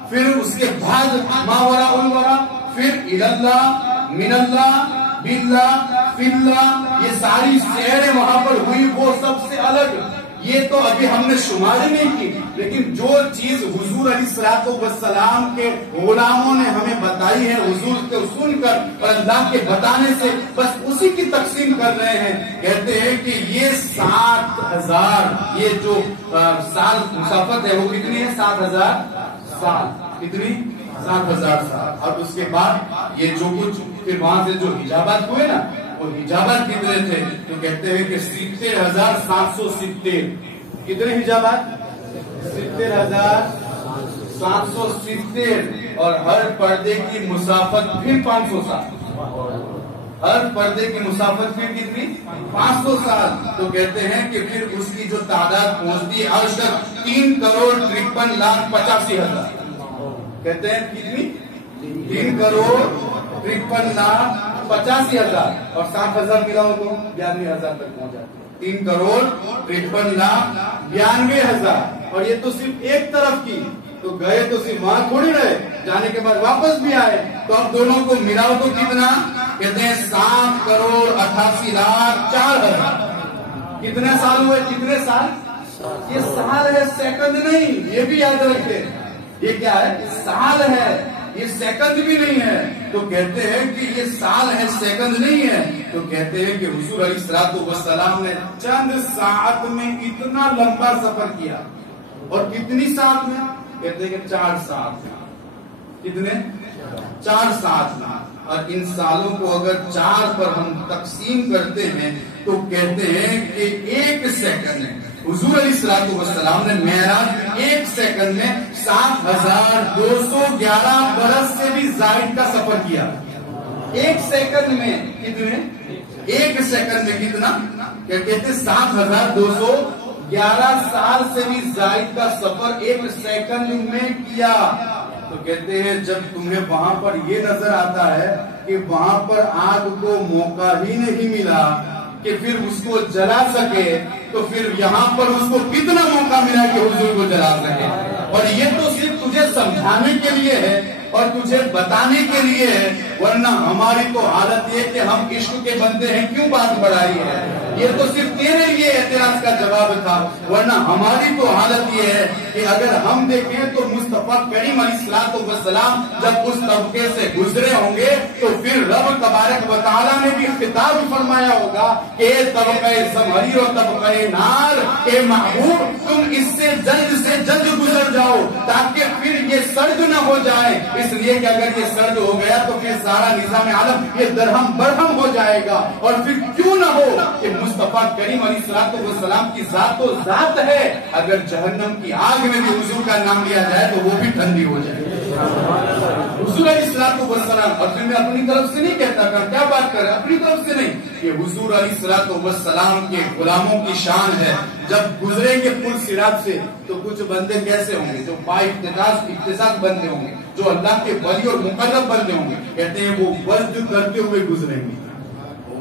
پھر اس کے بعد ماورا الورا، پھر الاللہ، من اللہ، باللہ، فی اللہ، یہ ساری سیریں وہاں پر ہوئی وہ سب سے الگ. یہ تو ابھی ہم نے شماری نہیں کی، لیکن جو چیز حضور علیہ الصلوۃ والسلام کے غلاموں نے ہمیں بتائی ہے حضور کو سن کر اور اللہ کے بتانے سے بس اسی کی تقسیم کر رہے ہیں. کہتے ہیں کہ یہ 7000 یہ جو سال مسافت ہے وہ کتنی ہے؟ 7000 سال. کتنی؟ 7000 سال. اور اس کے بعد یہ جو کچھ پھر وہاں سے جو حجابات ہوئے نا وہ حجابات کتنے تھے؟ تو کہتے ہیں کہ 70,770. کتنے حجابات؟ 70,000 770 اور ہر پردے کی مسافت پھر 500 سال. ہر پردے کی مسافت پھر کتنی؟ 500 سال. تو کہتے ہیں کہ پھر اس کی جو تعداد پہنچتی ہے آج تک 3,53,85,000. کہتے ہیں کتنی؟ 3,53,85,000 اور 60,000 ملاؤ تو 92,000 تک پہنچ جاتی ہے. 3,53,92,000. اور یہ تو صرف ایک طرف کی. تو گئے تو صرف وہاں تھوڑی رہے, جانے کے بعد واپس بھی آئے. تو اب دونوں کو ملاؤ تو کتنا؟ کہتے ہیں 7,88,04,000. کتنے سال ہوئے؟ کتنے سال؟ یہ سال ہے, سیکنڈ نہیں. یہ بھی یاد رکھے, یہ کیا ہے؟ سال ہے, یہ سیکنڈ بھی نہیں ہے. تو کہتے ہیں کہ یہ سال ہے, سیکنڈ نہیں ہے. تو کہتے ہیں کہ حضور علیہ السلام نے چند ساعت میں اتنا لمبا سفر کیا. اور کتنی ساعت میں؟ کہتے ہیں کہ 4 ساعت میں. کتنے؟ 4 ساعت میں. اور ان سالوں کو اگر 4 پر ہم تقسیم کرتے ہیں تو کہتے ہیں کہ 1 سیکنڈ ہے. حضور علیہ السلام نے معراج 1 سیکنڈ میں 7,211 برس سے بھی زائد کا سفر کیا. 1 سیکنڈ میں کتنے؟ 1 سیکنڈ میں کتنا؟ کیا کہتے ہیں 7,211 سال سے بھی زائد کا سفر 1 سیکنڈ میں کیا. تو کہتے ہیں جب تمہیں وہاں پر یہ نظر آتا ہے کہ وہاں پر آگ کو موقع ہی نہیں ملا کہ پھر اس کو جلا سکے, تو پھر یہاں پر اس کو کتنا موقع ملا کہ حضور کو جلا سکے. اور یہ تو صرف تجھے سمجھانے کے لیے ہے اور تجھے بتانے کے لیے ہے, ورنہ ہماری تو حالت یہ کہ ہم عشق کے بندے ہیں, کیوں بات بڑھائی ہے. یہ تو صرف تیرے لیے اعتراض کا جواب تھا, ورنہ ہماری تو حالت یہ ہے کہ اگر ہم دیکھیں تو مصطفیٰ کریم علیہ السلام جب اس طبقے سے گزرے ہوں گے تو پھر رب تبارک و تعالیٰ نے بھی خطاب فرمایا ہوگا کہ طبقہ زمہریر اور طبقہ نار کے محبوب تم اس سے جلد گزر جاؤ تاکہ پھر یہ سرد نہ ہو جائے. اس لیے کہ اگر یہ سرد ہو گیا تو پھر سارا نظام عالم یہ درہم برہم ہو جائے گا. اور پھر کیوں نہ ہو کہ مصطفیٰ کریم علیہ السلام کی ذات تو ذات ہے, اگر جہنم کی آگ میں بھی حضور کا نام لیا جائے تو وہ بھی ٹھنڈی ہو جائے. حضور علیہ السلام اور پھر میں اپنی طرف سے نہیں کہتا کہ کیا بات کر رہے ہیں, اپنی طرف سے نہیں, کہ حضور علیہ السلام کے غلاموں کی شان ہے. جب گزریں گے پل صراط سے تو کچھ بندے کیسے ہوں گے جو با اختصاص بندے ہوں گے, جو اللہ کے ولی اور مقرب بندے ہوں گے. کہتے ہیں وہ وجد کرتے ہوئے گزریں گے.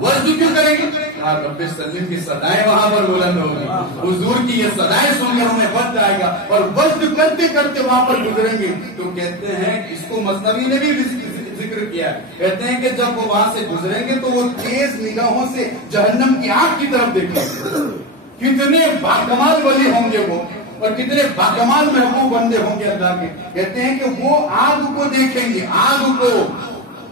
وجد کیوں کریں گے؟ رب سلیم کی صدائیں وہاں پر بلند ہوگی. حضور کی یہ صدائیں سن کر انہیں وجد آئے گا اور وجد کرتے کرتے وہاں پر گزریں گے. تو کہتے ہیں اس کو مثنوی نے بھی ذکر کیا ہے. کہتے ہیں کہ جب وہ وہاں سے گزریں گے تو وہ تیز نگاہوں سے جہنم کی آگ کی طرف دیکھیں گے. کتنے باکمال ولی ہوں گے وہ, اور کتنے باکمال محبوب بندے ہوں گے اللہ کے. کہتے ہیں کہ وہ آگ کو دیکھیں گے, آگ کو.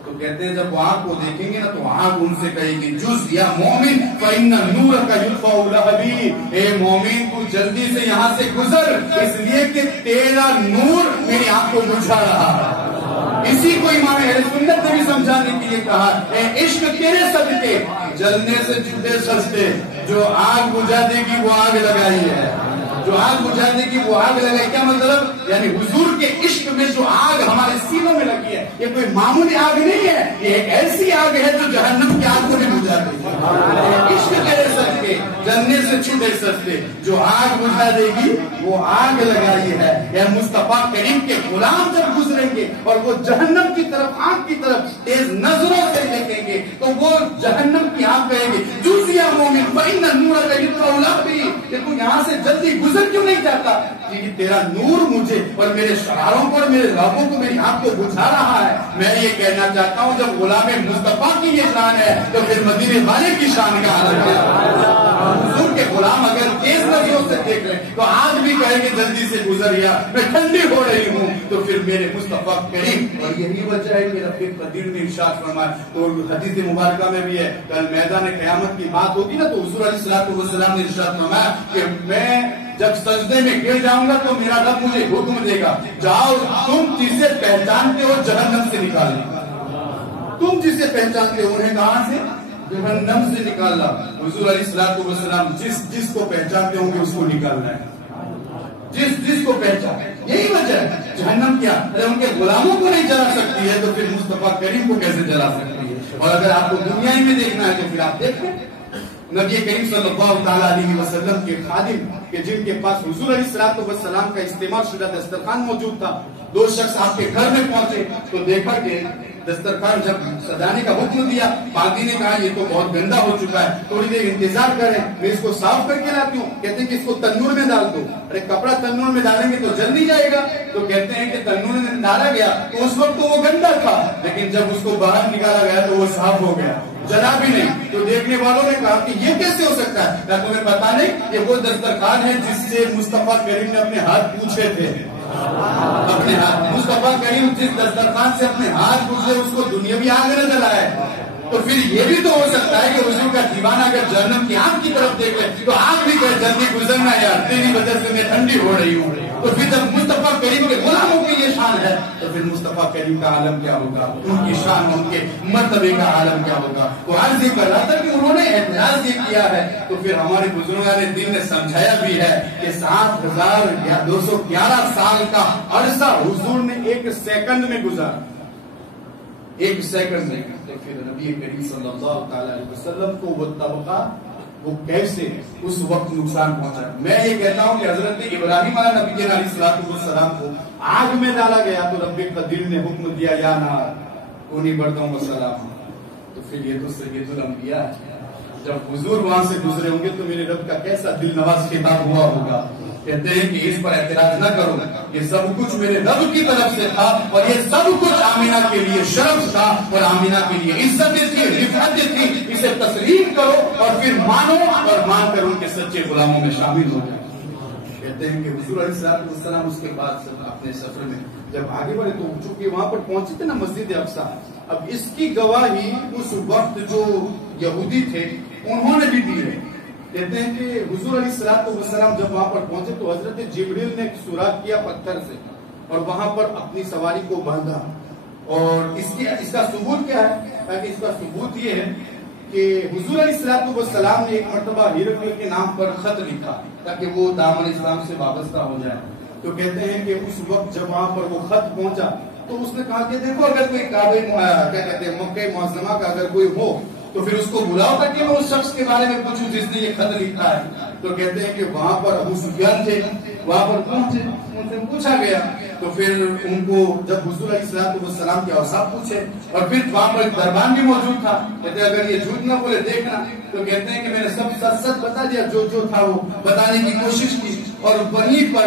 تو کہتے ہیں جب وہ آگ کو دیکھیں گے نا تو آگ ان سے کہے گی جز یا مومن فإن نورک یطفأ لہبی, اے مومن تو جلدی سے یہاں سے گزر, اس لیے کہ تیرا نور میری آنکھ کو بجھا رہا ہے. اسی کو امام اہل سنت نے بھی سمجھانے کے لیے کہا اے عشق تیرے صدقے جلنے سے چھوٹے سستے, جو آگ بجھا دے گی وہ آگ لگائی ہے, جو آگ بجھا دے گی وہ آگ لگائی. کیا مطلب؟ یعنی حضور کے عشق میں جو آگ ہمارے سینوں میں لگی ہے یہ کوئی معمولی آگ نہیں ہے, یہ ایک ایسی آگ ہے جو جہنم کی آگ کو بھی بجھا دے گی. عشق تیرے صدقے جلنے سے چھوٹے سستے, جو آگ بجھا دے گی وہ آگ لگائی ہے. یا مصطفیٰ کریم کے غلام جب گزریں گے اور وہ جہنم کی طرف آگ کی طرف تیز نظروں سے دیکھیں گے تو وہ جہنم کی آگ کہیں گے جوزیا مومن فإن نورک یطفأ لہبی, کہ تو یہاں سے جلدی گزر کیوں نہیں جاتا, کیونکہ تیرا نور مجھے اور میرے شراروں کو اور میرے رابوں کو میری آنکھ کو بجھا رہا ہے. میں یہ کہنا چاہتا ہوں جب غلام مصطفیٰ کی یہ شان ہے تو پھر مدینے والے کی شان کا حالت ہے. حضور کے غلام اگر تیز نظروں سے دیکھ لیں تو آج بھی کہے کہ جلدی سے گزر یا میں ٹھنڈی ہو رہی ہوں, تو پھر میرے مصطفیٰ کریم. اور یہی وجہ ہے کہ رب قدیر نے ارشاد فرمایا, تو حدیث مبارکہ میں بھی ہے, کل میدان قیامت کی بات ہوگی نا تو حضور علیہ السلام نے ارشاد فرمایا کہ میں جب سجدے میں گر جاؤں گا تو میرا رب مجھے حکم دے گا جاؤ تم جسے پہچانتے ہو جہنم سے نکالنا. تم جسے پہچانتے ہو انہیں کہاں سے؟ جہنم سے نکالنا. حضور علیہ السلام جس کو پہچانتے ہوں گے اس کو نکالنا ہے. جس کو پہچانے. یہی وجہ ہے جہنم کیا اگر ان کے غلاموں کو نہیں جلا سکتی ہے تو پھر مصطفیٰ کریم کو کیسے جلا سکتی ہے. اور اگر آپ کو دنیا ہی میں دیکھنا ہے تو پھر آپ دیکھیں نبی کریم صلی اللہ تعالیٰ علیہ وسلم کے خادم کہ جن کے پاس حضور علیہ السلام کا استعمال شدہ دسترخوان موجود تھا. دو شخص آپ کے گھر میں پہنچے تو دیکھا کہ دسترخوان جب سجانے کا حکم دیا, پادری نے کہا یہ تو بہت گندا ہو چکا ہے, تھوڑی دیر انتظار کریں, میں اس کو صاف کر کے لاتی ہوں. کہتے ہیں کہ اس کو تنور میں ڈال دو. ارے کپڑا تنور میں ڈالیں گے تو جل نہیں جائے گا. تو کہتے ہیں کہ تنور میں ڈالا گیا تو اس وقت تو وہ گندا تھا, لیکن جب اس کو باہر نکالا گیا تو وہ صاف ہو گیا, جلا بھی نہیں. تو دیکھنے والوں نے کہا کہ یہ کیسے ہو سکتا ہے؟ کیا تمہیں پتا نہیں یہ وہ دسترخوان ہے جس سے مصطفیٰ کریم نے اپنے ہاتھ پوچھے تھے. اپنے ہاتھ مصطفیٰ کریم جس دسترخوان سے اپنے ہاتھ پوچھے اس کو دنیاوی آگ نہ جلائے. تو پھر یہ بھی تو ہو سکتا ہے کہ حضور کا دیوانہ اگر جہنم کی آگ کی طرف دیکھ لے تو آگ بھی کہے جلدی گزرنا یار, تیری وجہ سے میں ٹھنڈی ہو رہی ہوں. تو پھر جب مصطفیٰ کریم کے غلاموں کی یہ شان ہے تو پھر مصطفیٰ کریم کا عالم کیا ہوگا, ان کی شان, ان کے مرتبے کا عالم کیا ہوگا. وہ عرض کر رہا تھا کہ انہوں نے اعتراض یہ کیا ہے تو پھر ہمارے بزرگان دین نے سمجھایا بھی ہے کہ 7211 سال کا عرصہ حضور نے ایک سیکنڈ میں گزارا, ایک سیکنڈ میں. تو پھر نبی کریم صلی اللہ تعالی علیہ وسلم کو وہ طبقہ وہ کیسے اس وقت نقصان پہنچا. میں یہ کہتا ہوں کہ حضرت ابراہیم علیہ نبی علیہ السلام کو آگ میں ڈالا گیا تو رب قدیر نے حکم دیا یا نار کونی بردوں وسلام. تو پھر یہ تو سید الانبیاء ہے. جب حضور وہاں سے گزرے ہوں گے تو میرے رب کا کیسا دل نواز خطاب ہوا ہوگا. کہتے ہیں کہ اس پر اعتراض نہ کرو, یہ سب کچھ میرے رب کی طرف سے تھا اور یہ سب کچھ آمینہ کے لیے شرف تھا اور آمینہ کے لیے عزت تھی, رفعت تھی. اسے تسلیم کرو اور پھر مانو اور مان کر ان کے سچے غلاموں میں شامل ہو جائے. کہتے ہیں کہ حضور علیہ السلام اس کے بعد اپنے سفر میں جب آگے بڑھے تو چونکہ وہاں پر پہنچے تھے نا مسجد اقصیٰ, اب اس کی گواہی اس وقت جو یہودی تھے انہوں نے بھی دی ہے. کہتے ہیں کہ حضور علیہ السلام جب وہاں پر پہنچے تو حضرت جبریل نے سوراخ کیا پتھر سے اور وہاں پر اپنی سواری کو باندھا. اور اس کا ثبوت کیا ہے؟ اس کا ثبوت یہ ہے کہ حضور علیہ السلام نے ایک مرتبہ ہرقل کے نام پر خط لکھا تاکہ وہ دامن اسلام سے وابستہ ہو جائے. تو کہتے ہیں کہ اس وقت جب وہاں پر وہ خط پہنچا تو اس نے کہا کہ دیکھو اگر کوئی مکہ معظمہ کا اگر کوئی ہو تو پھر اس کو بلاؤ تاکہ میں اس شخص کے بارے میں پوچھوں جس نے یہ خط لکھا ہے. تو کہتے ہیں کہ وہاں پر ابو سفیان تھے, وہاں پر پہنچے, ان سے پوچھا گیا تو پھر ان کو جب حضور علیہ السلام کے اوصاف پوچھے اور پھر وہاں پر ایک دربان بھی موجود تھا. کہتے ہیں اگر یہ جھوٹ نہ بولے دیکھنا. تو کہتے ہیں کہ میں نے سب سچ بتا دیا, جو تھا وہ بتانے کی کوشش کی. اور وہیں پر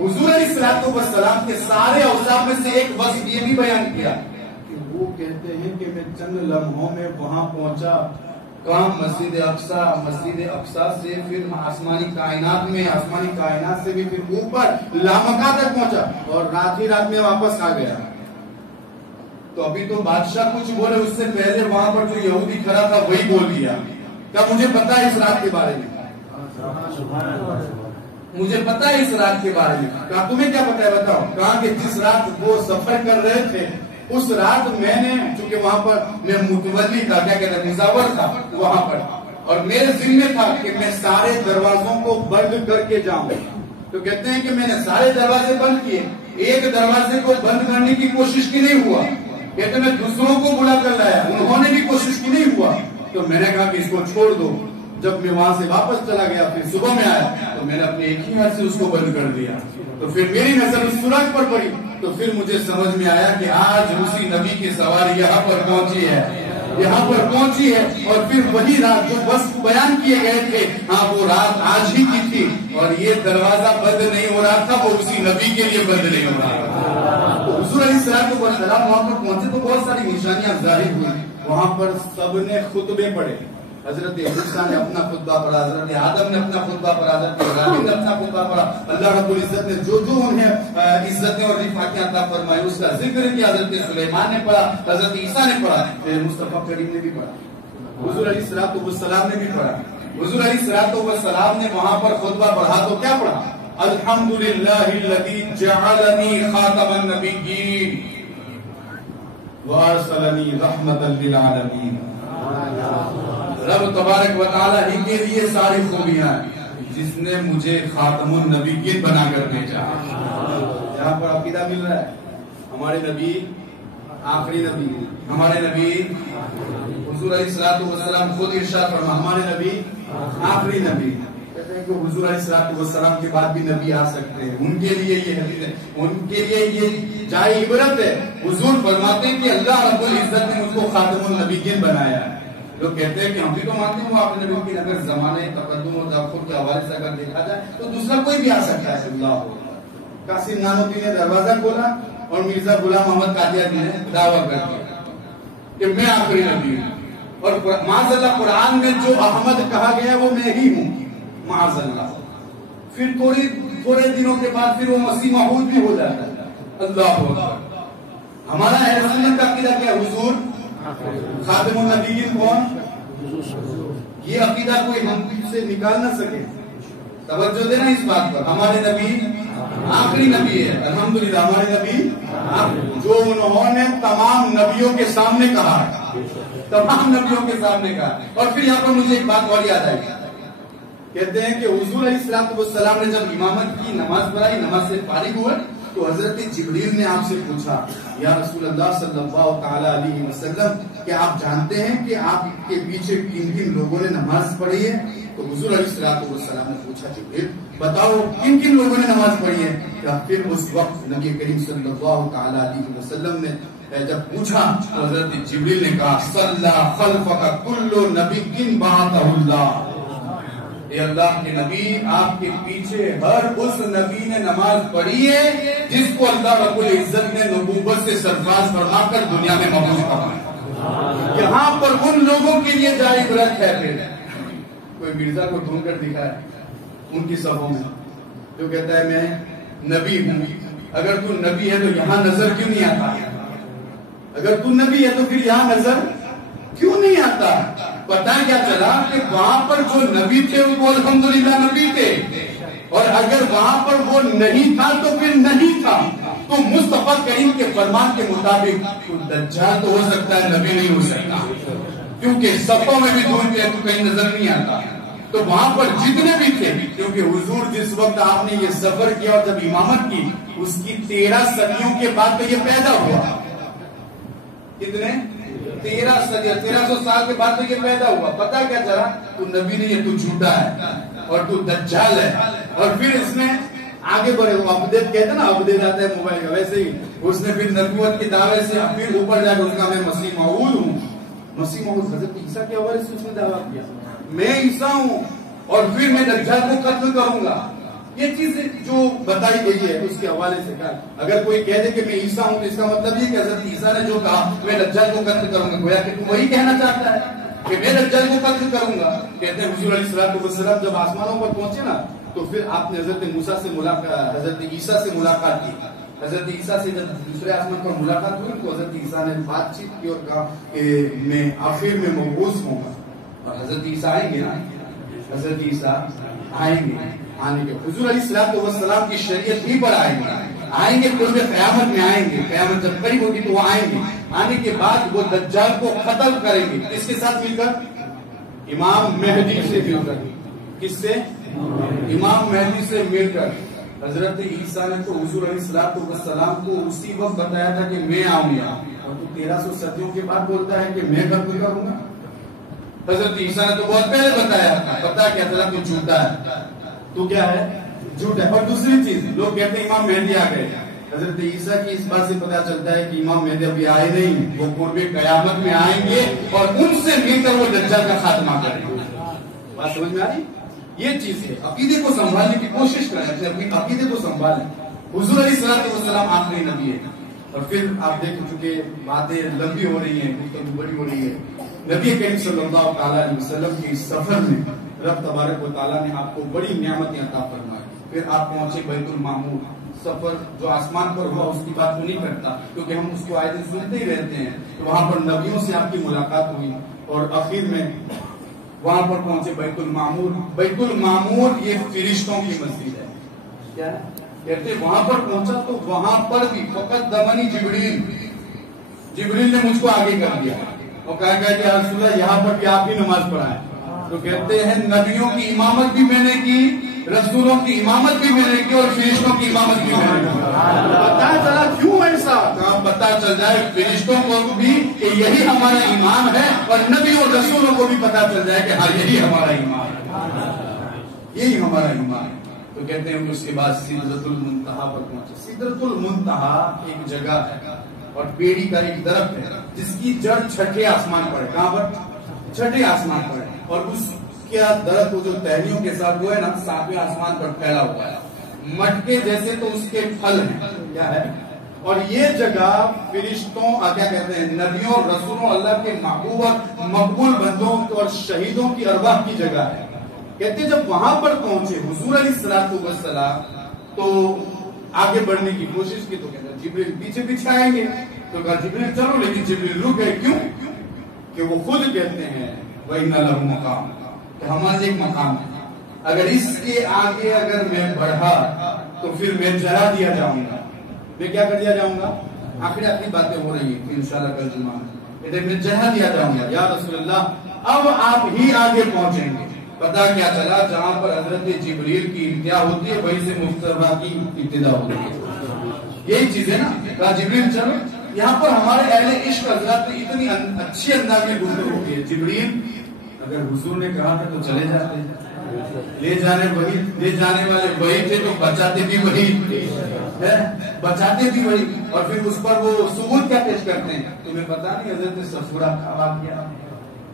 حضور علیہ السلام کے سارے اوصاف میں سے ایک وصف یہ بھی بیان کیا کہ وہ کہتے ہیں کہ میں چند لمحوں میں وہاں پہنچا. کہاں؟ مسجد اقصیٰ سے پھر آسمانی کائنات سے بھی پھر اوپر لامکہ تک پہنچا اور رات ہی رات میں واپس آ گیا. تو ابھی تو بادشاہ کچھ بولے, اس سے پہلے وہاں پر جو یہودی کھڑا تھا وہی بول دیا کیا مجھے پتا ہے اس رات کے بارے میں, مجھے پتا ہے اس رات کے بارے میں. کہا تمہیں کیا پتا ہے بتاؤ. کہا کہ جس رات وہ سفر کر رہے تھے اس رات میں نے, چونکہ وہاں پر میں متولی تھا, کیا کہتے ہیں مزاور تھا وہاں پر, اور میرے ذمہ تھا کہ میں سارے دروازوں کو بند کر کے جاؤں. تو کہتے ہیں کہ میں نے سارے دروازے بند کیے, ایک دروازے کو بند کرنے کی کوشش کی نہیں ہوا. کہتے میں دوسروں کو بلا کر لایا, انہوں نے بھی کوشش کی نہیں ہوا. تو میں نے کہا کہ اس کو چھوڑ دو. جب میں وہاں سے واپس چلا گیا پھر صبح میں آیا تو میں نے اپنے ایک ہی ہاتھ سے اس کو بند کر دیا. تو پھر میری نظر اس سوراخ پر پڑی تو پھر مجھے سمجھ میں آیا کہ آج اسی نبی کی سواری یہاں پر پہنچی ہے اور پھر وہی رات جو بس بیان کیے گئے تھے, ہاں وہ رات آج ہی کی تھی اور یہ دروازہ بند نہیں ہو رہا تھا, وہ اسی نبی کے لیے بند نہیں ہو رہا تھا. تو حضور علیہ السلام وہاں پر پہنچے تو بہت ساری نشانیاں ظاہر ہوئی. وہاں پر سب نے خطبے پڑھے. حضرت موسیٰ نے اپنا خطبہ پڑھا, حضرت آدم نے اپنا خطبہ پڑھا, حضرت ابراہیم نے اپنا خطبہ پڑھا. اللہ رب العزت نے جو انہیں عزتیں اور رفعتیں عطا فرمائی اس کا ذکر کیا. حضرت سلیمان نے پڑھا, حضرت عیسیٰ نے پڑھا, مصطفیٰ کریم نے بھی پڑھا, حضور علیہ السلام نے بھی پڑھا. حضور علیہ السلام نے وہاں پر خطبہ پڑھا تو کیا پڑھا؟ الحمدللہ الذی جعلنی خاتم النبیین وارسلنی رحمتا للعالمین. رب تبارک و تعالی ہی کے لیے ساری خوبیاں ہیں. جس نے مجھے خاتم النبیین بنا کر بھیجا. یہاں پر عقیدہ مل رہا ہے ہمارے نبی آخری نبی, ہمارے نبی حضور علیہ الصلوۃ والسلام خود ارشاد فرما ہمارے نبی آخری نبی. کہتے ہیں کہ حضور علیہ الصلوۃ والسلام کے بعد بھی نبی آ سکتے ہیں, ان کے لیے یہ حدیث ہے, ان کے لیے یہ جائے عبرت ہے. حضور فرماتے ہیں کہ اللہ رب العزت نے مجھ کو خاتم النبیین بنایا ہے. لوگ کہتے ہیں کہ ہم بھی تو مانتے ہیں وہ آپ نے نبی, لیکن اگر زمانے تقدم اور تاخر کے حوالے سے اگر دیکھا جائے تو دوسرا کوئی بھی آ سکتا ہے. اللہ قاسم نانوتوی نے دروازہ کھولا اور مرزا غلام محمد قادیانی نے دعویٰ کر دیا کہ میں آخری نبی ہوں, اور معاذ اللہ قرآن میں جو احمد کہا گیا ہے وہ میں ہی ہوں معاذ اللہ. پھر تھوڑے دنوں کے بعد پھر وہ مسیح موعود بھی ہو جاتا ہے. اللہ اکبر. ہمارا اہل سنت کا عقیدہ کیا؟ حضور خاتم النبیین کون؟ یہ عقیدہ کوئی ہم سے نکال نہ سکے. توجہ دینا اس بات پر, ہمارے نبی آخری نبی ہے. الحمدللہ ہمارے نبی جو انہوں نے تمام نبیوں کے سامنے کہا ہے, تمام نبیوں کے سامنے کہا. اور پھر یہاں پر مجھے ایک بات اور یاد آئی. کہتے ہیں کہ حضور علیہ الصلوۃ والسلام نے جب امامت کی, نماز پڑھائی, نماز سے فارغ ہوئے تو حضرت جبریل نے آپ سے پوچھا یا رسول اللہ صلی اللہ تعالی علیہ وسلم کہ آپ جانتے ہیں کہ آپ کے پیچھے کن کن لوگوں نے نماز پڑھی ہے؟ تو حضور علیہ الصلوۃ والسلام نے پوچھا جبریل بتاؤ کن کن لوگوں نے نماز پڑھی ہے؟ پھر اس وقت نبی کریم صلی اللہ تعالی علیہ وسلم نے جب پوچھا تو حضرت جبریل نے کہا صلی خلفک کل نبی بعثہ اللہ. اے اللہ کے نبی, آپ کے پیچھے ہر اس نبی نے نماز پڑھی ہے جس کو اللہ رب العزت نے نبوت سے سرفراز فرما کر دنیا میں مبعوث فرمایا. یہاں پر ان لوگوں کے لیے جاری عبرت ہے. پھر کوئی مرزا کو ڈھونڈ کر دکھا ہے ان کی صفوں میں جو کہتا ہے میں نبی ہوں. اگر تو نبی ہے تو یہاں نظر کیوں نہیں آتا؟ اگر تو نبی ہے تو پھر یہاں نظر کیوں نہیں آتا؟ پتا کیا چلا کہ وہاں پر جو نبی تھے وہ الحمدللہ نبی تھے, اور اگر وہاں پر وہ نہیں تھا تو پھر نہیں تھا. تو مصطفیٰ کریم کے فرمان کے مطابق تو دجال تو ہو سکتا ہے, نبی نہیں ہو سکتا, کیونکہ صفوں میں بھی دھول کے تو کہیں نظر نہیں آتا. تو وہاں پر جتنے بھی تھے, کیونکہ حضور جس وقت آپ نے یہ سفر کیا اور جب امامت کی اس کی 13 صدیوں کے بعد تو یہ پیدا ہوا. کتنے 1300 سال کے بعد تو یہ پیدا ہوا. پتا کیا چلا؟ تو نبی نہیں ہے, تو جھوٹا ہے اور تو دجال ہے. اور پھر اس نے آگے بڑھے, وہ اپڈیٹ کہتے ہیں نا, اپڈیٹ آتا ہے موبائل کا, ویسے ہی اس نے پھر نبوت کے دعوے سے پھر اوپر جا کے اس کا میں مسیح موعود ہوں. مسیح موعود حضرت عیسیٰ کے حوالے سے اس نے دعویٰ کیا میں عیسیٰ ہوں اور پھر میں دجال کو قتل کروں گا. یہ چیز جو بتائی گئی ہے اس کے حوالے سے کہا, اگر کوئی کہہ دے کہ میں عیسیٰ ہوں تو اس کا مطلب یہ کہ حضرت عیسیٰ نے جو کہا میں دجال کو قتل کروں گا, گویا کہ تو وہی کہنا چاہتا ہے کہ میں دجال کو قتل کروں گا. کہتے ہیں حضور علیہ الصلوۃ والسلام جب آسمانوں پر پہنچے نا تو پھر آپ نے حضرت موسیٰ سے ملاقات, حضرت عیسیٰ سے ملاقات کی. حضرت عیسیٰ سے جب دوسرے آسمان پر ملاقات ہوئی تو حضرت عیسیٰ نے بات چیت کی اور کہا کہ میں آخر میں مبعوث ہوں گا. اور حضرت عیسیٰ آئیں گے نا, حضرت عیسیٰ آئیں گے, آنے کے حضور علیہ الصلوۃ والسلام کی شریعت ہی پر آئیں گے قرب قیامت میں آئیں گے. قیامت جب قریب ہوگی تو وہ آئیں گے. آنے کے بعد وہ دجال کو قتل کریں گے. اس کے ساتھ مل کر امام مہدی سے مل کر. کس سے؟ امام مہدی سے مل کر. حضرت عیسیٰ نے تو حضور علیہ الصلوۃ والسلام کو اسی وقت بتایا تھا کہ میں آؤں گا, اور تو 1300 صدیوں کے بعد بولتا ہے کہ میں قتل کروں گا. حضرت عیسیٰ نے تو بہت پہلے بتایا تھا. پتا کیا چلا تو جھوٹا ہے, تو کیا ہے جھوٹ ہے. اور دوسری چیز لوگ کہتے ہیں امام مہدی آ گئے. حضرت عیسیٰ کی اس بات سے پتا چلتا ہے کہ امام مہدی ابھی آئے نہیں, وہ قرب قیامت میں آئیں گے اور ان سے مل کر وہ دجال کا خاتمہ کریں گے. بات سمجھ میں آ رہی؟ یہ چیز ہے. عقیدے کو سنبھالنے کی کوشش کریں, اپنے عقیدے کو سنبھالیں. حضور علیہ الصلوۃ والسلام آخری نبی ہے. اور پھر آپ دیکھ چکے باتیں لمبی ہو رہی ہیں, گفتگو بڑی ہو رہی ہے. نبی کریم صلی اللہ تعالی علیہ وسلم کے اس سفر میں رب تبارک و تعالیٰ نے آپ کو بڑی نعمتیں عطا فرمائی. پھر آپ پہنچے بیت المعمور. سفر جو آسمان پر ہوا اس کی بات تو نہیں کرتا کیونکہ ہم اس کو آئے دن سنتے ہی رہتے ہیں. تو وہاں پر نبیوں سے آپ کی ملاقات ہوئی اور آخر میں وہاں پر پہنچے بیت المعمور. بیت المعمور یہ فرشتوں کی مسجد ہے. کیا ہے کہتے وہاں پر پہنچا تو وہاں پر بھی فقط دمنی جبریل نے مجھ کو آگے کر دیا اور کہا کہ یا رسول اللہ یہاں پر بھی آپ ہی نماز پڑھائیں. تو کہتے ہیں نبیوں کی امامت بھی میں نے کی، رسولوں کی امامت بھی میں نے کی، اور فرشتوں کی امامت بھی میں نے کی۔ پتا چلا کیوں ایسا؟ پتا چل جائے فرشتوں کو بھی کہ یہی ہمارا ایمان ہے، اور نبی اور رسولوں کو بھی پتا چل جائے کہ ہاں یہی ہمارا ایمان ہے، یہی ہمارا ایمان ہے۔ تو کہتے ہیں اس کے بعد سدرۃ المنتہا پر پہنچے۔ سدرۃ المنتہا ایک جگہ ہے اور بیڑی کا ایک درخت ہے جس کی جڑ چھٹے آسمان پر ہے۔ کہاں پر؟ چھٹے آسمان پر ہے، اور اس کا درخت جو ٹہنیوں کے ساتھ وہ ہے نا 7ویں آسمان پر پھیلا ہوا ہے، مٹکے جیسے تو اس کے پھل ہیں، کیا ہے؟ اور یہ جگہ فرشتوں کیا کہتے ہیں، نبیوں اور رسولوں، اللہ کے محبوب اور مقبول بندوں اور شہیدوں کی ارواح کی جگہ ہے۔ کہتے ہیں جب وہاں پر پہنچے حضور علیہ الصلوۃ والسلام تو آگے بڑھنے کی کوشش کی، تو کہتے ہیں جبریل پیچھے پیچھے آئیں گے، تو کہا جبریل چلو، لیکن جبریل رک گئے۔ کیوں؟ کہ وہ خود کہتے ہیں وَإِنَّ لَهُ مَقَامٌ، کہ ہمارے ایک مقام ہے، اگر اس کے آگے اگر میں بڑھا تو پھر میں جلا دیا جاؤں گا۔ میں کیا کر دیا جاؤں گا؟ آخری باتیں ہو رہی ہیں انشاءاللہ کل جمعہ میں جلا دیا جاؤں گا۔ یا رسول اللہ اب آپ ہی آگے پہنچیں گے۔ پتا کیا چلا؟ جہاں پر حضرت جبریل کی انتہا ہوتی ہے وہیں سے مصطفیٰ کی ابتدا ہوتی ہے۔ یہی چیز ہے نا، کہا جبریل چلو۔ یہاں پر ہمارے اہل عشق حضرات اتنی اچھی انداز میں گفتگو ہوتی ہے۔ جبریل اگر حضور نے کہا تھا تو چلے جاتے، لے جانے والے وہی تھے، تو بچاتے بھی وہی، بچاتے بھی وہی، اور پھر اس پر وہ ثبوت کیا پیش کرتے ہیں؟ تمہیں پتا نہیں حضرت صفورہ کا واقعہ؟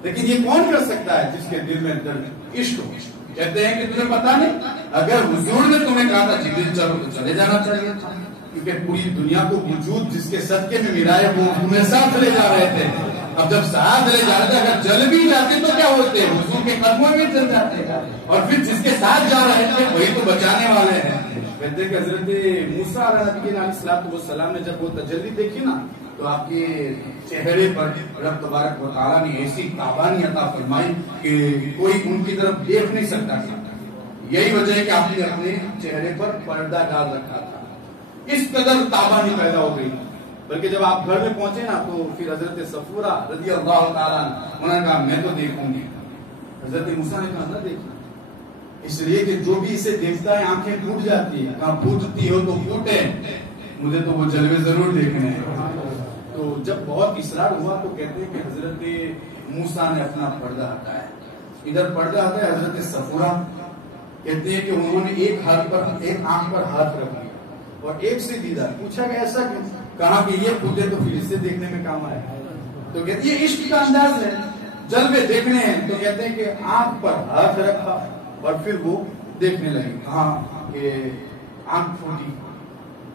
لیکن یہ کون کر سکتا ہے؟ جس کے دل میں درد عشق ہو۔ کہتے ہیں کہ تمہیں پتا نہیں، اگر حضور نے تمہیں کہا تھا جبریل چلو تو چلے جانا چاہیے تھا، کیونکہ پوری دنیا کو وجود جس کے صدقے میں ملا ہے وہ تمہیں ساتھ لے جا رہے تھے۔ اب جب ساتھ لے جا رہے تھے، اگر جل بھی جاتے تو کیا ہوتے؟ حضور کے قدموں میں چل جاتے، اور پھر جس کے ساتھ جا رہے تھے وہی تو بچانے والے ہیں۔ کہتے ہیں کہ حضرت موسیٰ علیہ السلام نے جب وہ تجلی دیکھی نا، تو آپ کے چہرے پر رب تبارک و تعالیٰ نے ایسی تابانی عطا فرمائی کہ کوئی ان کی طرف دیکھ نہیں سکتا تھا۔ یہی وجہ ہے کہ آپ نے اپنے چہرے پر پردہ ڈال رکھا تھا، اس قدر تابانی پیدا ہو گئی۔ بلکہ جب آپ گھر میں پہنچے نا تو پھر حضرت صفورہ رضی اللہ تعالیٰ انہوں نے کہا میں تو دیکھوں گی۔ حضرت موسیٰ نے کہا نہ دیکھنا، اس لیے کہ جو بھی اسے دیکھتا ہے آنکھیں پھوٹ جاتی ہیں، کہاں پھوٹتی ہو تو پھوٹے، مجھے تو وہ جلوے ضرور دیکھنے ہیں۔ تو جب بہت اصرار ہوا تو کہتے ہیں کہ حضرت موسیٰ نے اپنا پردہ ہٹایا، ادھر پردہ ہٹایا۔ حضرت صفورہ کہتے ہیں کہ انہوں نے ایک آنکھ پر ہاتھ رکھ دیا اور ایک سے دیدار پوچھا کہ ایسا کیوں؟ کہا کہ یہ پھوٹے تو پھر اسے دیکھنے میں کام آئے۔ تو کہتے ہیں عشق کا انداز ہے، جلوے دیکھنے ہیں، تو کہتے ہیں کہ آنکھ پر ہاتھ رکھا اور پھر وہ دیکھنے لگے۔ کہاں کہ آنکھ پھوٹی،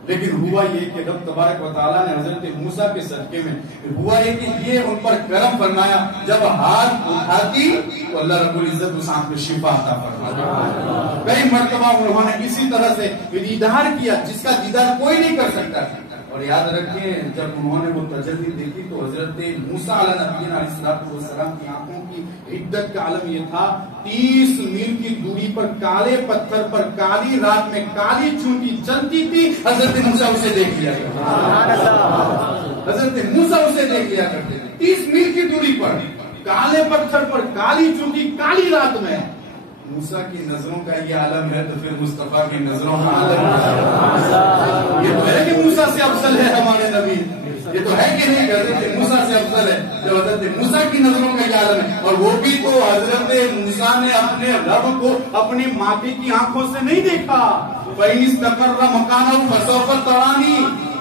لیکن ہوا یہ کہ رب تبارک و تعالیٰ نے حضرت موسیٰ کے صدقے میں ہوا یہ کہ یہ ان پر کرم فرمایا، جب ہاتھ اٹھاتی تو اللہ رب العزت اس آنکھ میں شفا عطا فرمایا۔ کئی مرتبہ انہوں نے اسی طرح سے دیدار کیا جس کا دیدار کوئی نہیں کر سکتا تھا۔ اور یاد رکھیں جب انہوں نے وہ تجلی دیکھی تو حضرت موسیٰ علیہ نبینا علیہ السلام کی آنکھوں کی حدت کا عالم یہ تھا، 30 میل کی دوری پر کالے پتھر پر کالی رات میں کالی چونٹی چلتی تھی، حضرت موسیٰ اسے دیکھ لیا کرتے، حضرت موسیٰ اسے دیکھ لیا کرتے تھے 30 میل کی دوری پر کالے پتھر پر کالی چونٹی کالی رات میں۔ موسیٰ کی نظروں کا یہ عالم ہے تو پھر مصطفیٰ کی نظروں کا عالم ہے۔ یہ تو ہے کہ موسیٰ سے افضل ہے ہمارے نبی، یہ تو ہے کہ نہیں کہ حضرت موسیٰ سے افضل ہے، جو حضرت موسیٰ کی نظروں کا یہ عالم ہے۔ اور وہ بھی تو حضرت موسیٰ نے اپنے رب کو اپنی ماں کی آنکھوں سے نہیں دیکھا، فَإِنِ اسْتَقَرَّ مَكَانَهُ فَسَوْفَ تَرَانِي،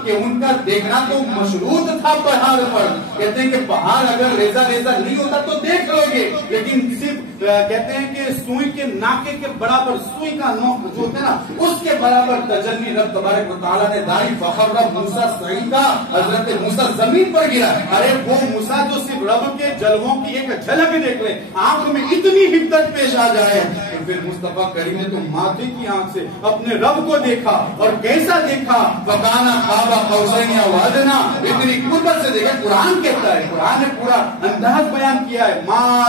کہ ان کا دیکھنا تو مشروط تھا پہاڑ پر۔ کہتے ہیں کہ پہاڑ اگر ریزہ ریزہ نہیں ہوتا تو دیکھ لو گے، لیکن صرف کہتے ہیں کہ سوئی کے ناکے کے برابر، سوئی کا نوک جو ہوتا ہے نا اس کے برابر تجلی رب تبارک و تعالیٰ نے دائی فخر موسیٰ صعیدا، حضرت موسیٰ زمین پر گرا۔ ارے وہ موسیٰ جو صرف رب کے جلووں کی ایک جھلک دیکھ لے، آنکھ میں اتنی حدت پیش آ جائے، تو پھر مصطفیٰ کریم نے تو ماتھے کی آنکھ سے اپنے رب کو دیکھا، اور کیسا دیکھا؟ فَكَانَ قَابَ قَوْسَيْنِ أَوْ أَدْنَىٰ، اتنی قربت سے دیکھا۔ قرآن کہتا ہے، قرآن نے پورا انداز بیان کیا ہے، مَا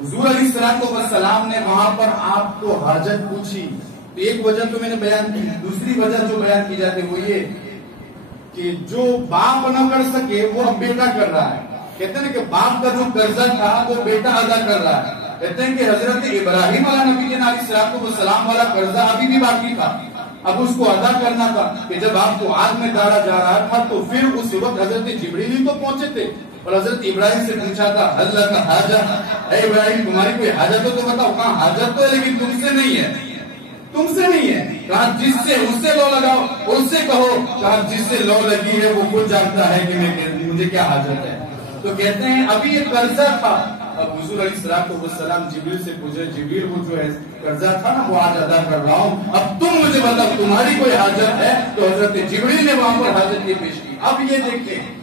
حضور علیہ السلام نے وہاں پر آپ کو حاجت پوچھی، تو ایک وجہ تو میں نے بیان کی، دوسری وجہ جو بیان کی جاتی ہے وہ یہ کہ جو باپ نہ کر سکے وہ اب بیٹا کر رہا ہے. کہتے ہیں کہ باپ کا جو قرضہ تھا وہ بیٹا ادا کر رہا ہے. کہتے ہیں کہ حضرت ابراہیم علیہ نبی علیہ السلام والا قرضہ ابھی بھی باقی تھا، اب اس کو ادا کرنا تھا. کہ جب آپ کو آگ میں ڈالا جا رہا تھا تو پھر اس وقت حضرت جبریل ہی تو پہنچے تھے اور حضرت ابراہیم سے پوچھا تھا اللہ کا حاجت، اے ابراہیم تمہاری کوئی حاجت ہو تو بتاؤ. کہاں حاجت تو ہے لیکن تم سے نہیں ہے، تم سے نہیں ہے. کہا جس سے اس سے لو لگاؤ، اس سے کہو. کہا جس سے لو لگی ہے وہ خود جانتا ہے کہ مجھے کیا حاجت ہے. تو کہتے ہیں ابھی یہ قرضہ تھا. اب حضور علیہ السلام جبریل سے پوچھے جبریل وہ جو ہے قرضہ تھا نا وہ آج ادا کر رہا ہوں، اب تم مجھے بتاؤ تمہاری کوئی حاجت ہے. تو حضرت جبریل نے وہاں پر حاجت کی پیش کی. اب یہ دیکھیں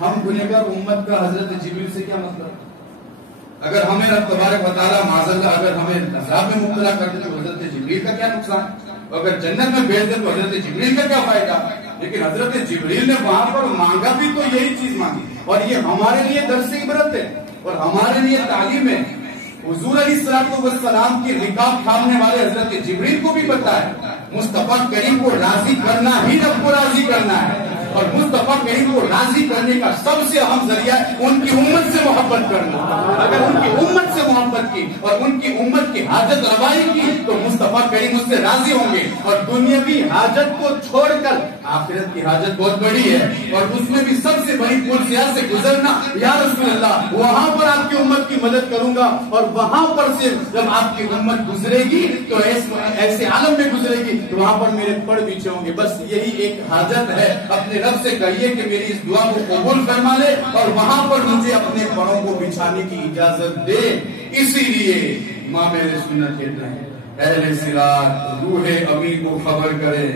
ہم گنہگار امت کا حضرت جبریل سے کیا مطلب؟ اگر ہمیں رب تبارک و تعالیٰ معاذ اگر ہمیں عذاب میں مبتلا کر دے تو حضرت جبریل کا کیا نقصان؟ اگر جنت میں بھیج دے تو حضرت جبریل کا کیا فائدہ؟ لیکن حضرت جبریل نے وہاں پر مانگا بھی تو یہی چیز مانگی، اور یہ ہمارے لیے درس عبرت ہے اور ہمارے لیے تعلیم ہے. حضور علیہ السلام کی رکاب تھامنے والے حضرت جبریل کو بھی پتا ہے مصطفیٰ کریم کو راضی کرنا ہی رب کو راضی کرنا ہے، اور مصطفیٰ کریم کو راضی کرنے کا سب سے اہم ذریعہ ان کی امت سے محبت کرنا. اگر ان کی امت سے محبت کی اور ان کی امت کی حاجت روائی کی تو مصطفیٰ کریم اس سے راضی ہوں گے. اور دنیاوی حاجت کو چھوڑ کر آخرت کی حاجت بہت بڑی ہے، اور اس میں بھی سب سے بڑی پرسیا سے گزرنا. یا رسول اللہ وہاں پر آپ کی امت کی مدد کروں گا، اور وہاں پر سے جب آپ کی امت گزرے گی تو ایسے عالم میں گزرے گی تو وہاں پر میرے پڑ پیچھے ہوں گے. بس یہی ایک حاجت ہے. اپنے رب سے کہیے کہ میری اس دعا کو قبول فرما لے اور وہاں پر مجھے اپنے پڑوں کو بچھانے کی اجازت دے. اسی لیے امام اہل سنت کہتے ہیں اہل صراط روح امی کو خبر کرے،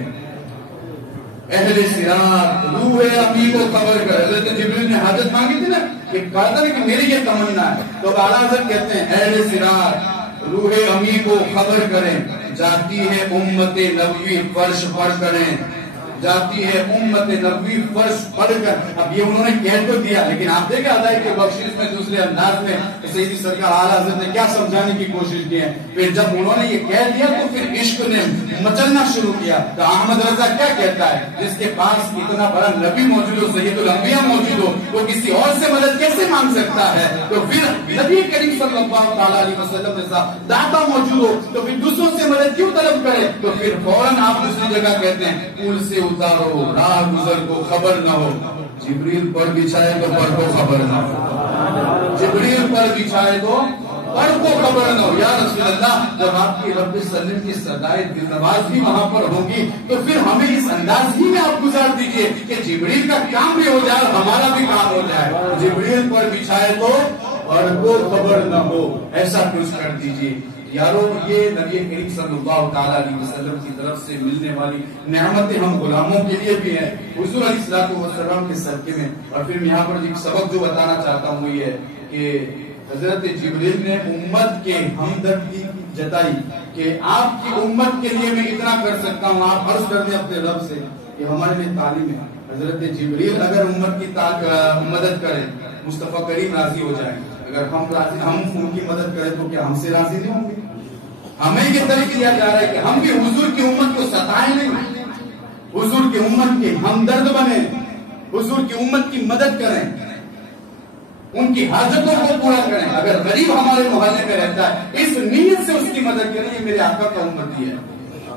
اہل صراط روح امی کو خبر کرے. حضرت جبریل نے حاجت مانگی تھی نا کہ کہا تھا کہ میری یہ تمنا ہے، تو اعلیٰ حضرت کہتے ہیں اہل صراط روح امی کو خبر کریں، جاتی ہے امت نبوی فرش پڑھ کریں، جاتی ہے امت نبوی فرش پڑھ کر. اب یہ انہوں نے کہہ تو دیا لیکن آپ دیکھیں ادائی کے بخشش میں دوسرے انداز میں سیدی سرکار اعلیٰ حضرت نے کیا سمجھانے کی کوشش کی ہے. پھر جب انہوں نے یہ کہہ دیا تو پھر عشق نے مچلنا شروع کیا. تو احمد رضا کیا کہتا ہے جس کے پاس اتنا بڑا نبی موجود ہو، سید الانبیاء موجود ہو، وہ کسی اور سے مدد کیسے مانگ سکتا ہے؟ تو پھر نبی کریم صلی اللہ تعالیٰ علیہ وسلم جیسا داتا موجود ہو تو پھر دوسروں سے مدد کیوں طلب کرے؟ تو پھر فوراً آپ دوسری جگہ کہتے ہیں پول سے اتارو راہ گزر کو خبر نہ ہو، جبریل پر بچھائے تو پر کو خبر نہ ہو، جبریل پر بچھائے تو پر کو خبر نہ ہو. یا رسول اللہ جب آپ کی رب سلم کی صدائے دل نواز بھی وہاں پر ہوگی تو پھر ہمیں اس انداز ہی میں آپ گزار دیجئے کہ جبریل کا کام بھی ہو جائے اور ہمارا بھی کام ہو جائے. جبریل پر بچھائے تو پر کو خبر نہ ہو، ایسا کچھ کر دیجئے. یارو یہ نبی کریم صلی اللہ تعالیٰ علیہ وسلم کی طرف سے ملنے والی نعمتیں ہم غلاموں کے لیے بھی ہیں حضور علیہ السلام کے صدقے میں. اور پھر یہاں پر ایک سبق جو بتانا چاہتا ہوں وہ یہ ہے کہ حضرت جبریل نے امت کے ہمدردی جتائی کہ آپ کی امت کے لیے میں اتنا کر سکتا ہوں. آپ عرض کر دیں اپنے رب سے کہ ہمارے لیے تعلیم ہے. حضرت جبریل اگر امت کی مدد کریں مصطفیٰ کریم راضی ہو جائیں. اگر ہم ان کی مدد کریں تو کیا ہم سے راضی نہیں ہوں گے؟ ہمیں یہ طریقہ دیا جا رہا ہے کہ ہم بھی حضور کی امت کو ستائیں نہیں، حضور کی امت کے ہمدرد بنیں، حضور کی امت کی مدد کریں، ان کی حاجتوں کو پورا کریں. اگر غریب ہمارے محلے میں رہتا ہے اس نیت سے اس کی مدد کریں، یہ میرے آقا کا امتی ہے.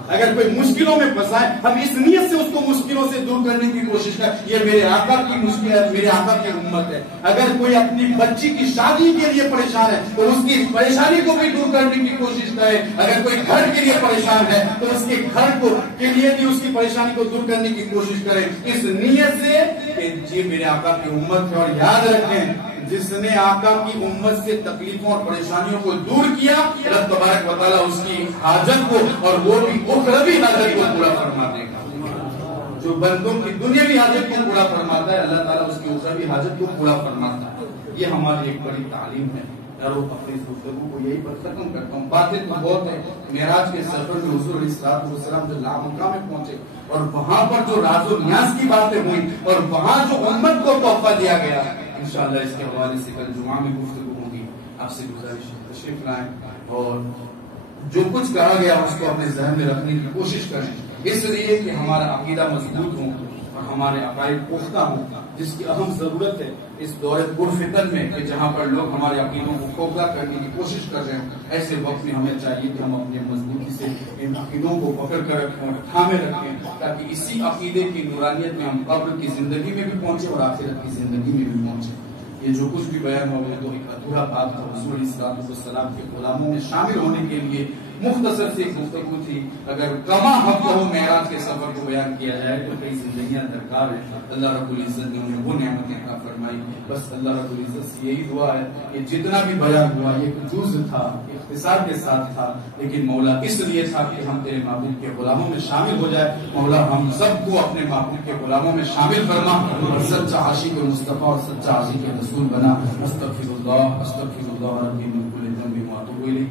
اگر کوئی مشکلوں میں پھنسا ہے ہم اس نیت سے اس کو مشکلوں سے دور کرنے کی کوشش کریں، یہ میرے آقا کی مشکل ہے، میرے آقا کی امت ہے. اگر کوئی اپنی بچی کی شادی کے لیے پریشان ہے تو اس کی پریشانی کو بھی دور کرنے کی کوشش کرے. اگر کوئی گھر کے لیے پریشان ہے تو اس کے گھر کو کے لیے بھی اس کی پریشانی کو دور کرنے کی کوشش کرے اس نیت سے کہ جی میرے آقا کی امت ہے. اور یاد رکھیں جس نے آقا کی امت سے تکلیفوں اور پریشانیوں کو دور کیا اللہ تبارک و تعالیٰ اس کی حاجت کو اور وہ بھی اخروی حاجت کو پورا فرما دے گا. جو بندوں کی دنیاوی حاجت کو پورا فرماتا ہے اللہ تعالیٰ اس کی اخروی حاجت کو پورا فرماتا ہے. یہ ہماری ایک بڑی تعلیم ہے. یارو اپنی گفتگو کو یہی پر ختم کرتا ہوں. باتیں تو بہت ہے. معراج کے سفر میں حضور علیہ السلام جو لامکہ میں پہنچے اور وہاں پر جو راز و نیاز کی باتیں ہوئی اور وہاں جو امت کو تحفہ دیا گیا انشاءاللہ اس کے حوالے سے کل جمعہ میں گفتگو ہوگی. اب آپ سے گزارش ہے تشریف لائیں اور جو کچھ کہا گیا اس کو اپنے ذہن میں رکھنے کی کوشش کریں، اس لیے کہ ہمارا عقیدہ مضبوط ہو اور ہمارے عقائد پختہ ہوں، جس کی اہم ضرورت ہے اس دور پرفتن میں کہ جہاں پر لوگ ہمارے عقیدوں کو کھوکھلا کرنے کی کوشش کر رہے ہیں۔ ایسے وقت میں ہمیں چاہیے کہ ہم اپنے مضبوطی سے ان عقیدوں کو پکڑ کر رکھیں اور تھامے رکھیں، تاکہ اسی عقیدے کی نورانیت میں ہم قبر کی زندگی میں بھی پہنچے اور آخرت کی زندگی میں بھی پہنچے۔ یہ جو کچھ بھی بیان ہو گیا تو ایک ادھورا بات تھا، حضور علیہ السلام کے غلاموں میں شامل ہونے کے لیے مختصر سی گفتگو تھی۔ اگر کما حق ہو معراج کے سفر کو بیان کیا جائے تو کئی زندگیاں درکار ہیں۔ اللہ رب العزت نے انہیں وہ نعمتیں عطا فرمائی۔ بس اللہ رب العزت سے یہی دعا ہے کہ جتنا بھی بیان ہوا یہ جز تھا، اختصار کے ساتھ تھا، لیکن مولا اس لیے تھا کہ ہم تیرے محبوب کے غلاموں میں شامل ہو جائے۔ مولا ہم سب کو اپنے محبوب کے غلاموں میں شامل فرما اور سچا عاشق مصطفیٰ اور سچا عاشق رسول بنا۔ استغفر اللہ ربی من کل ذنب واتوب الیہ۔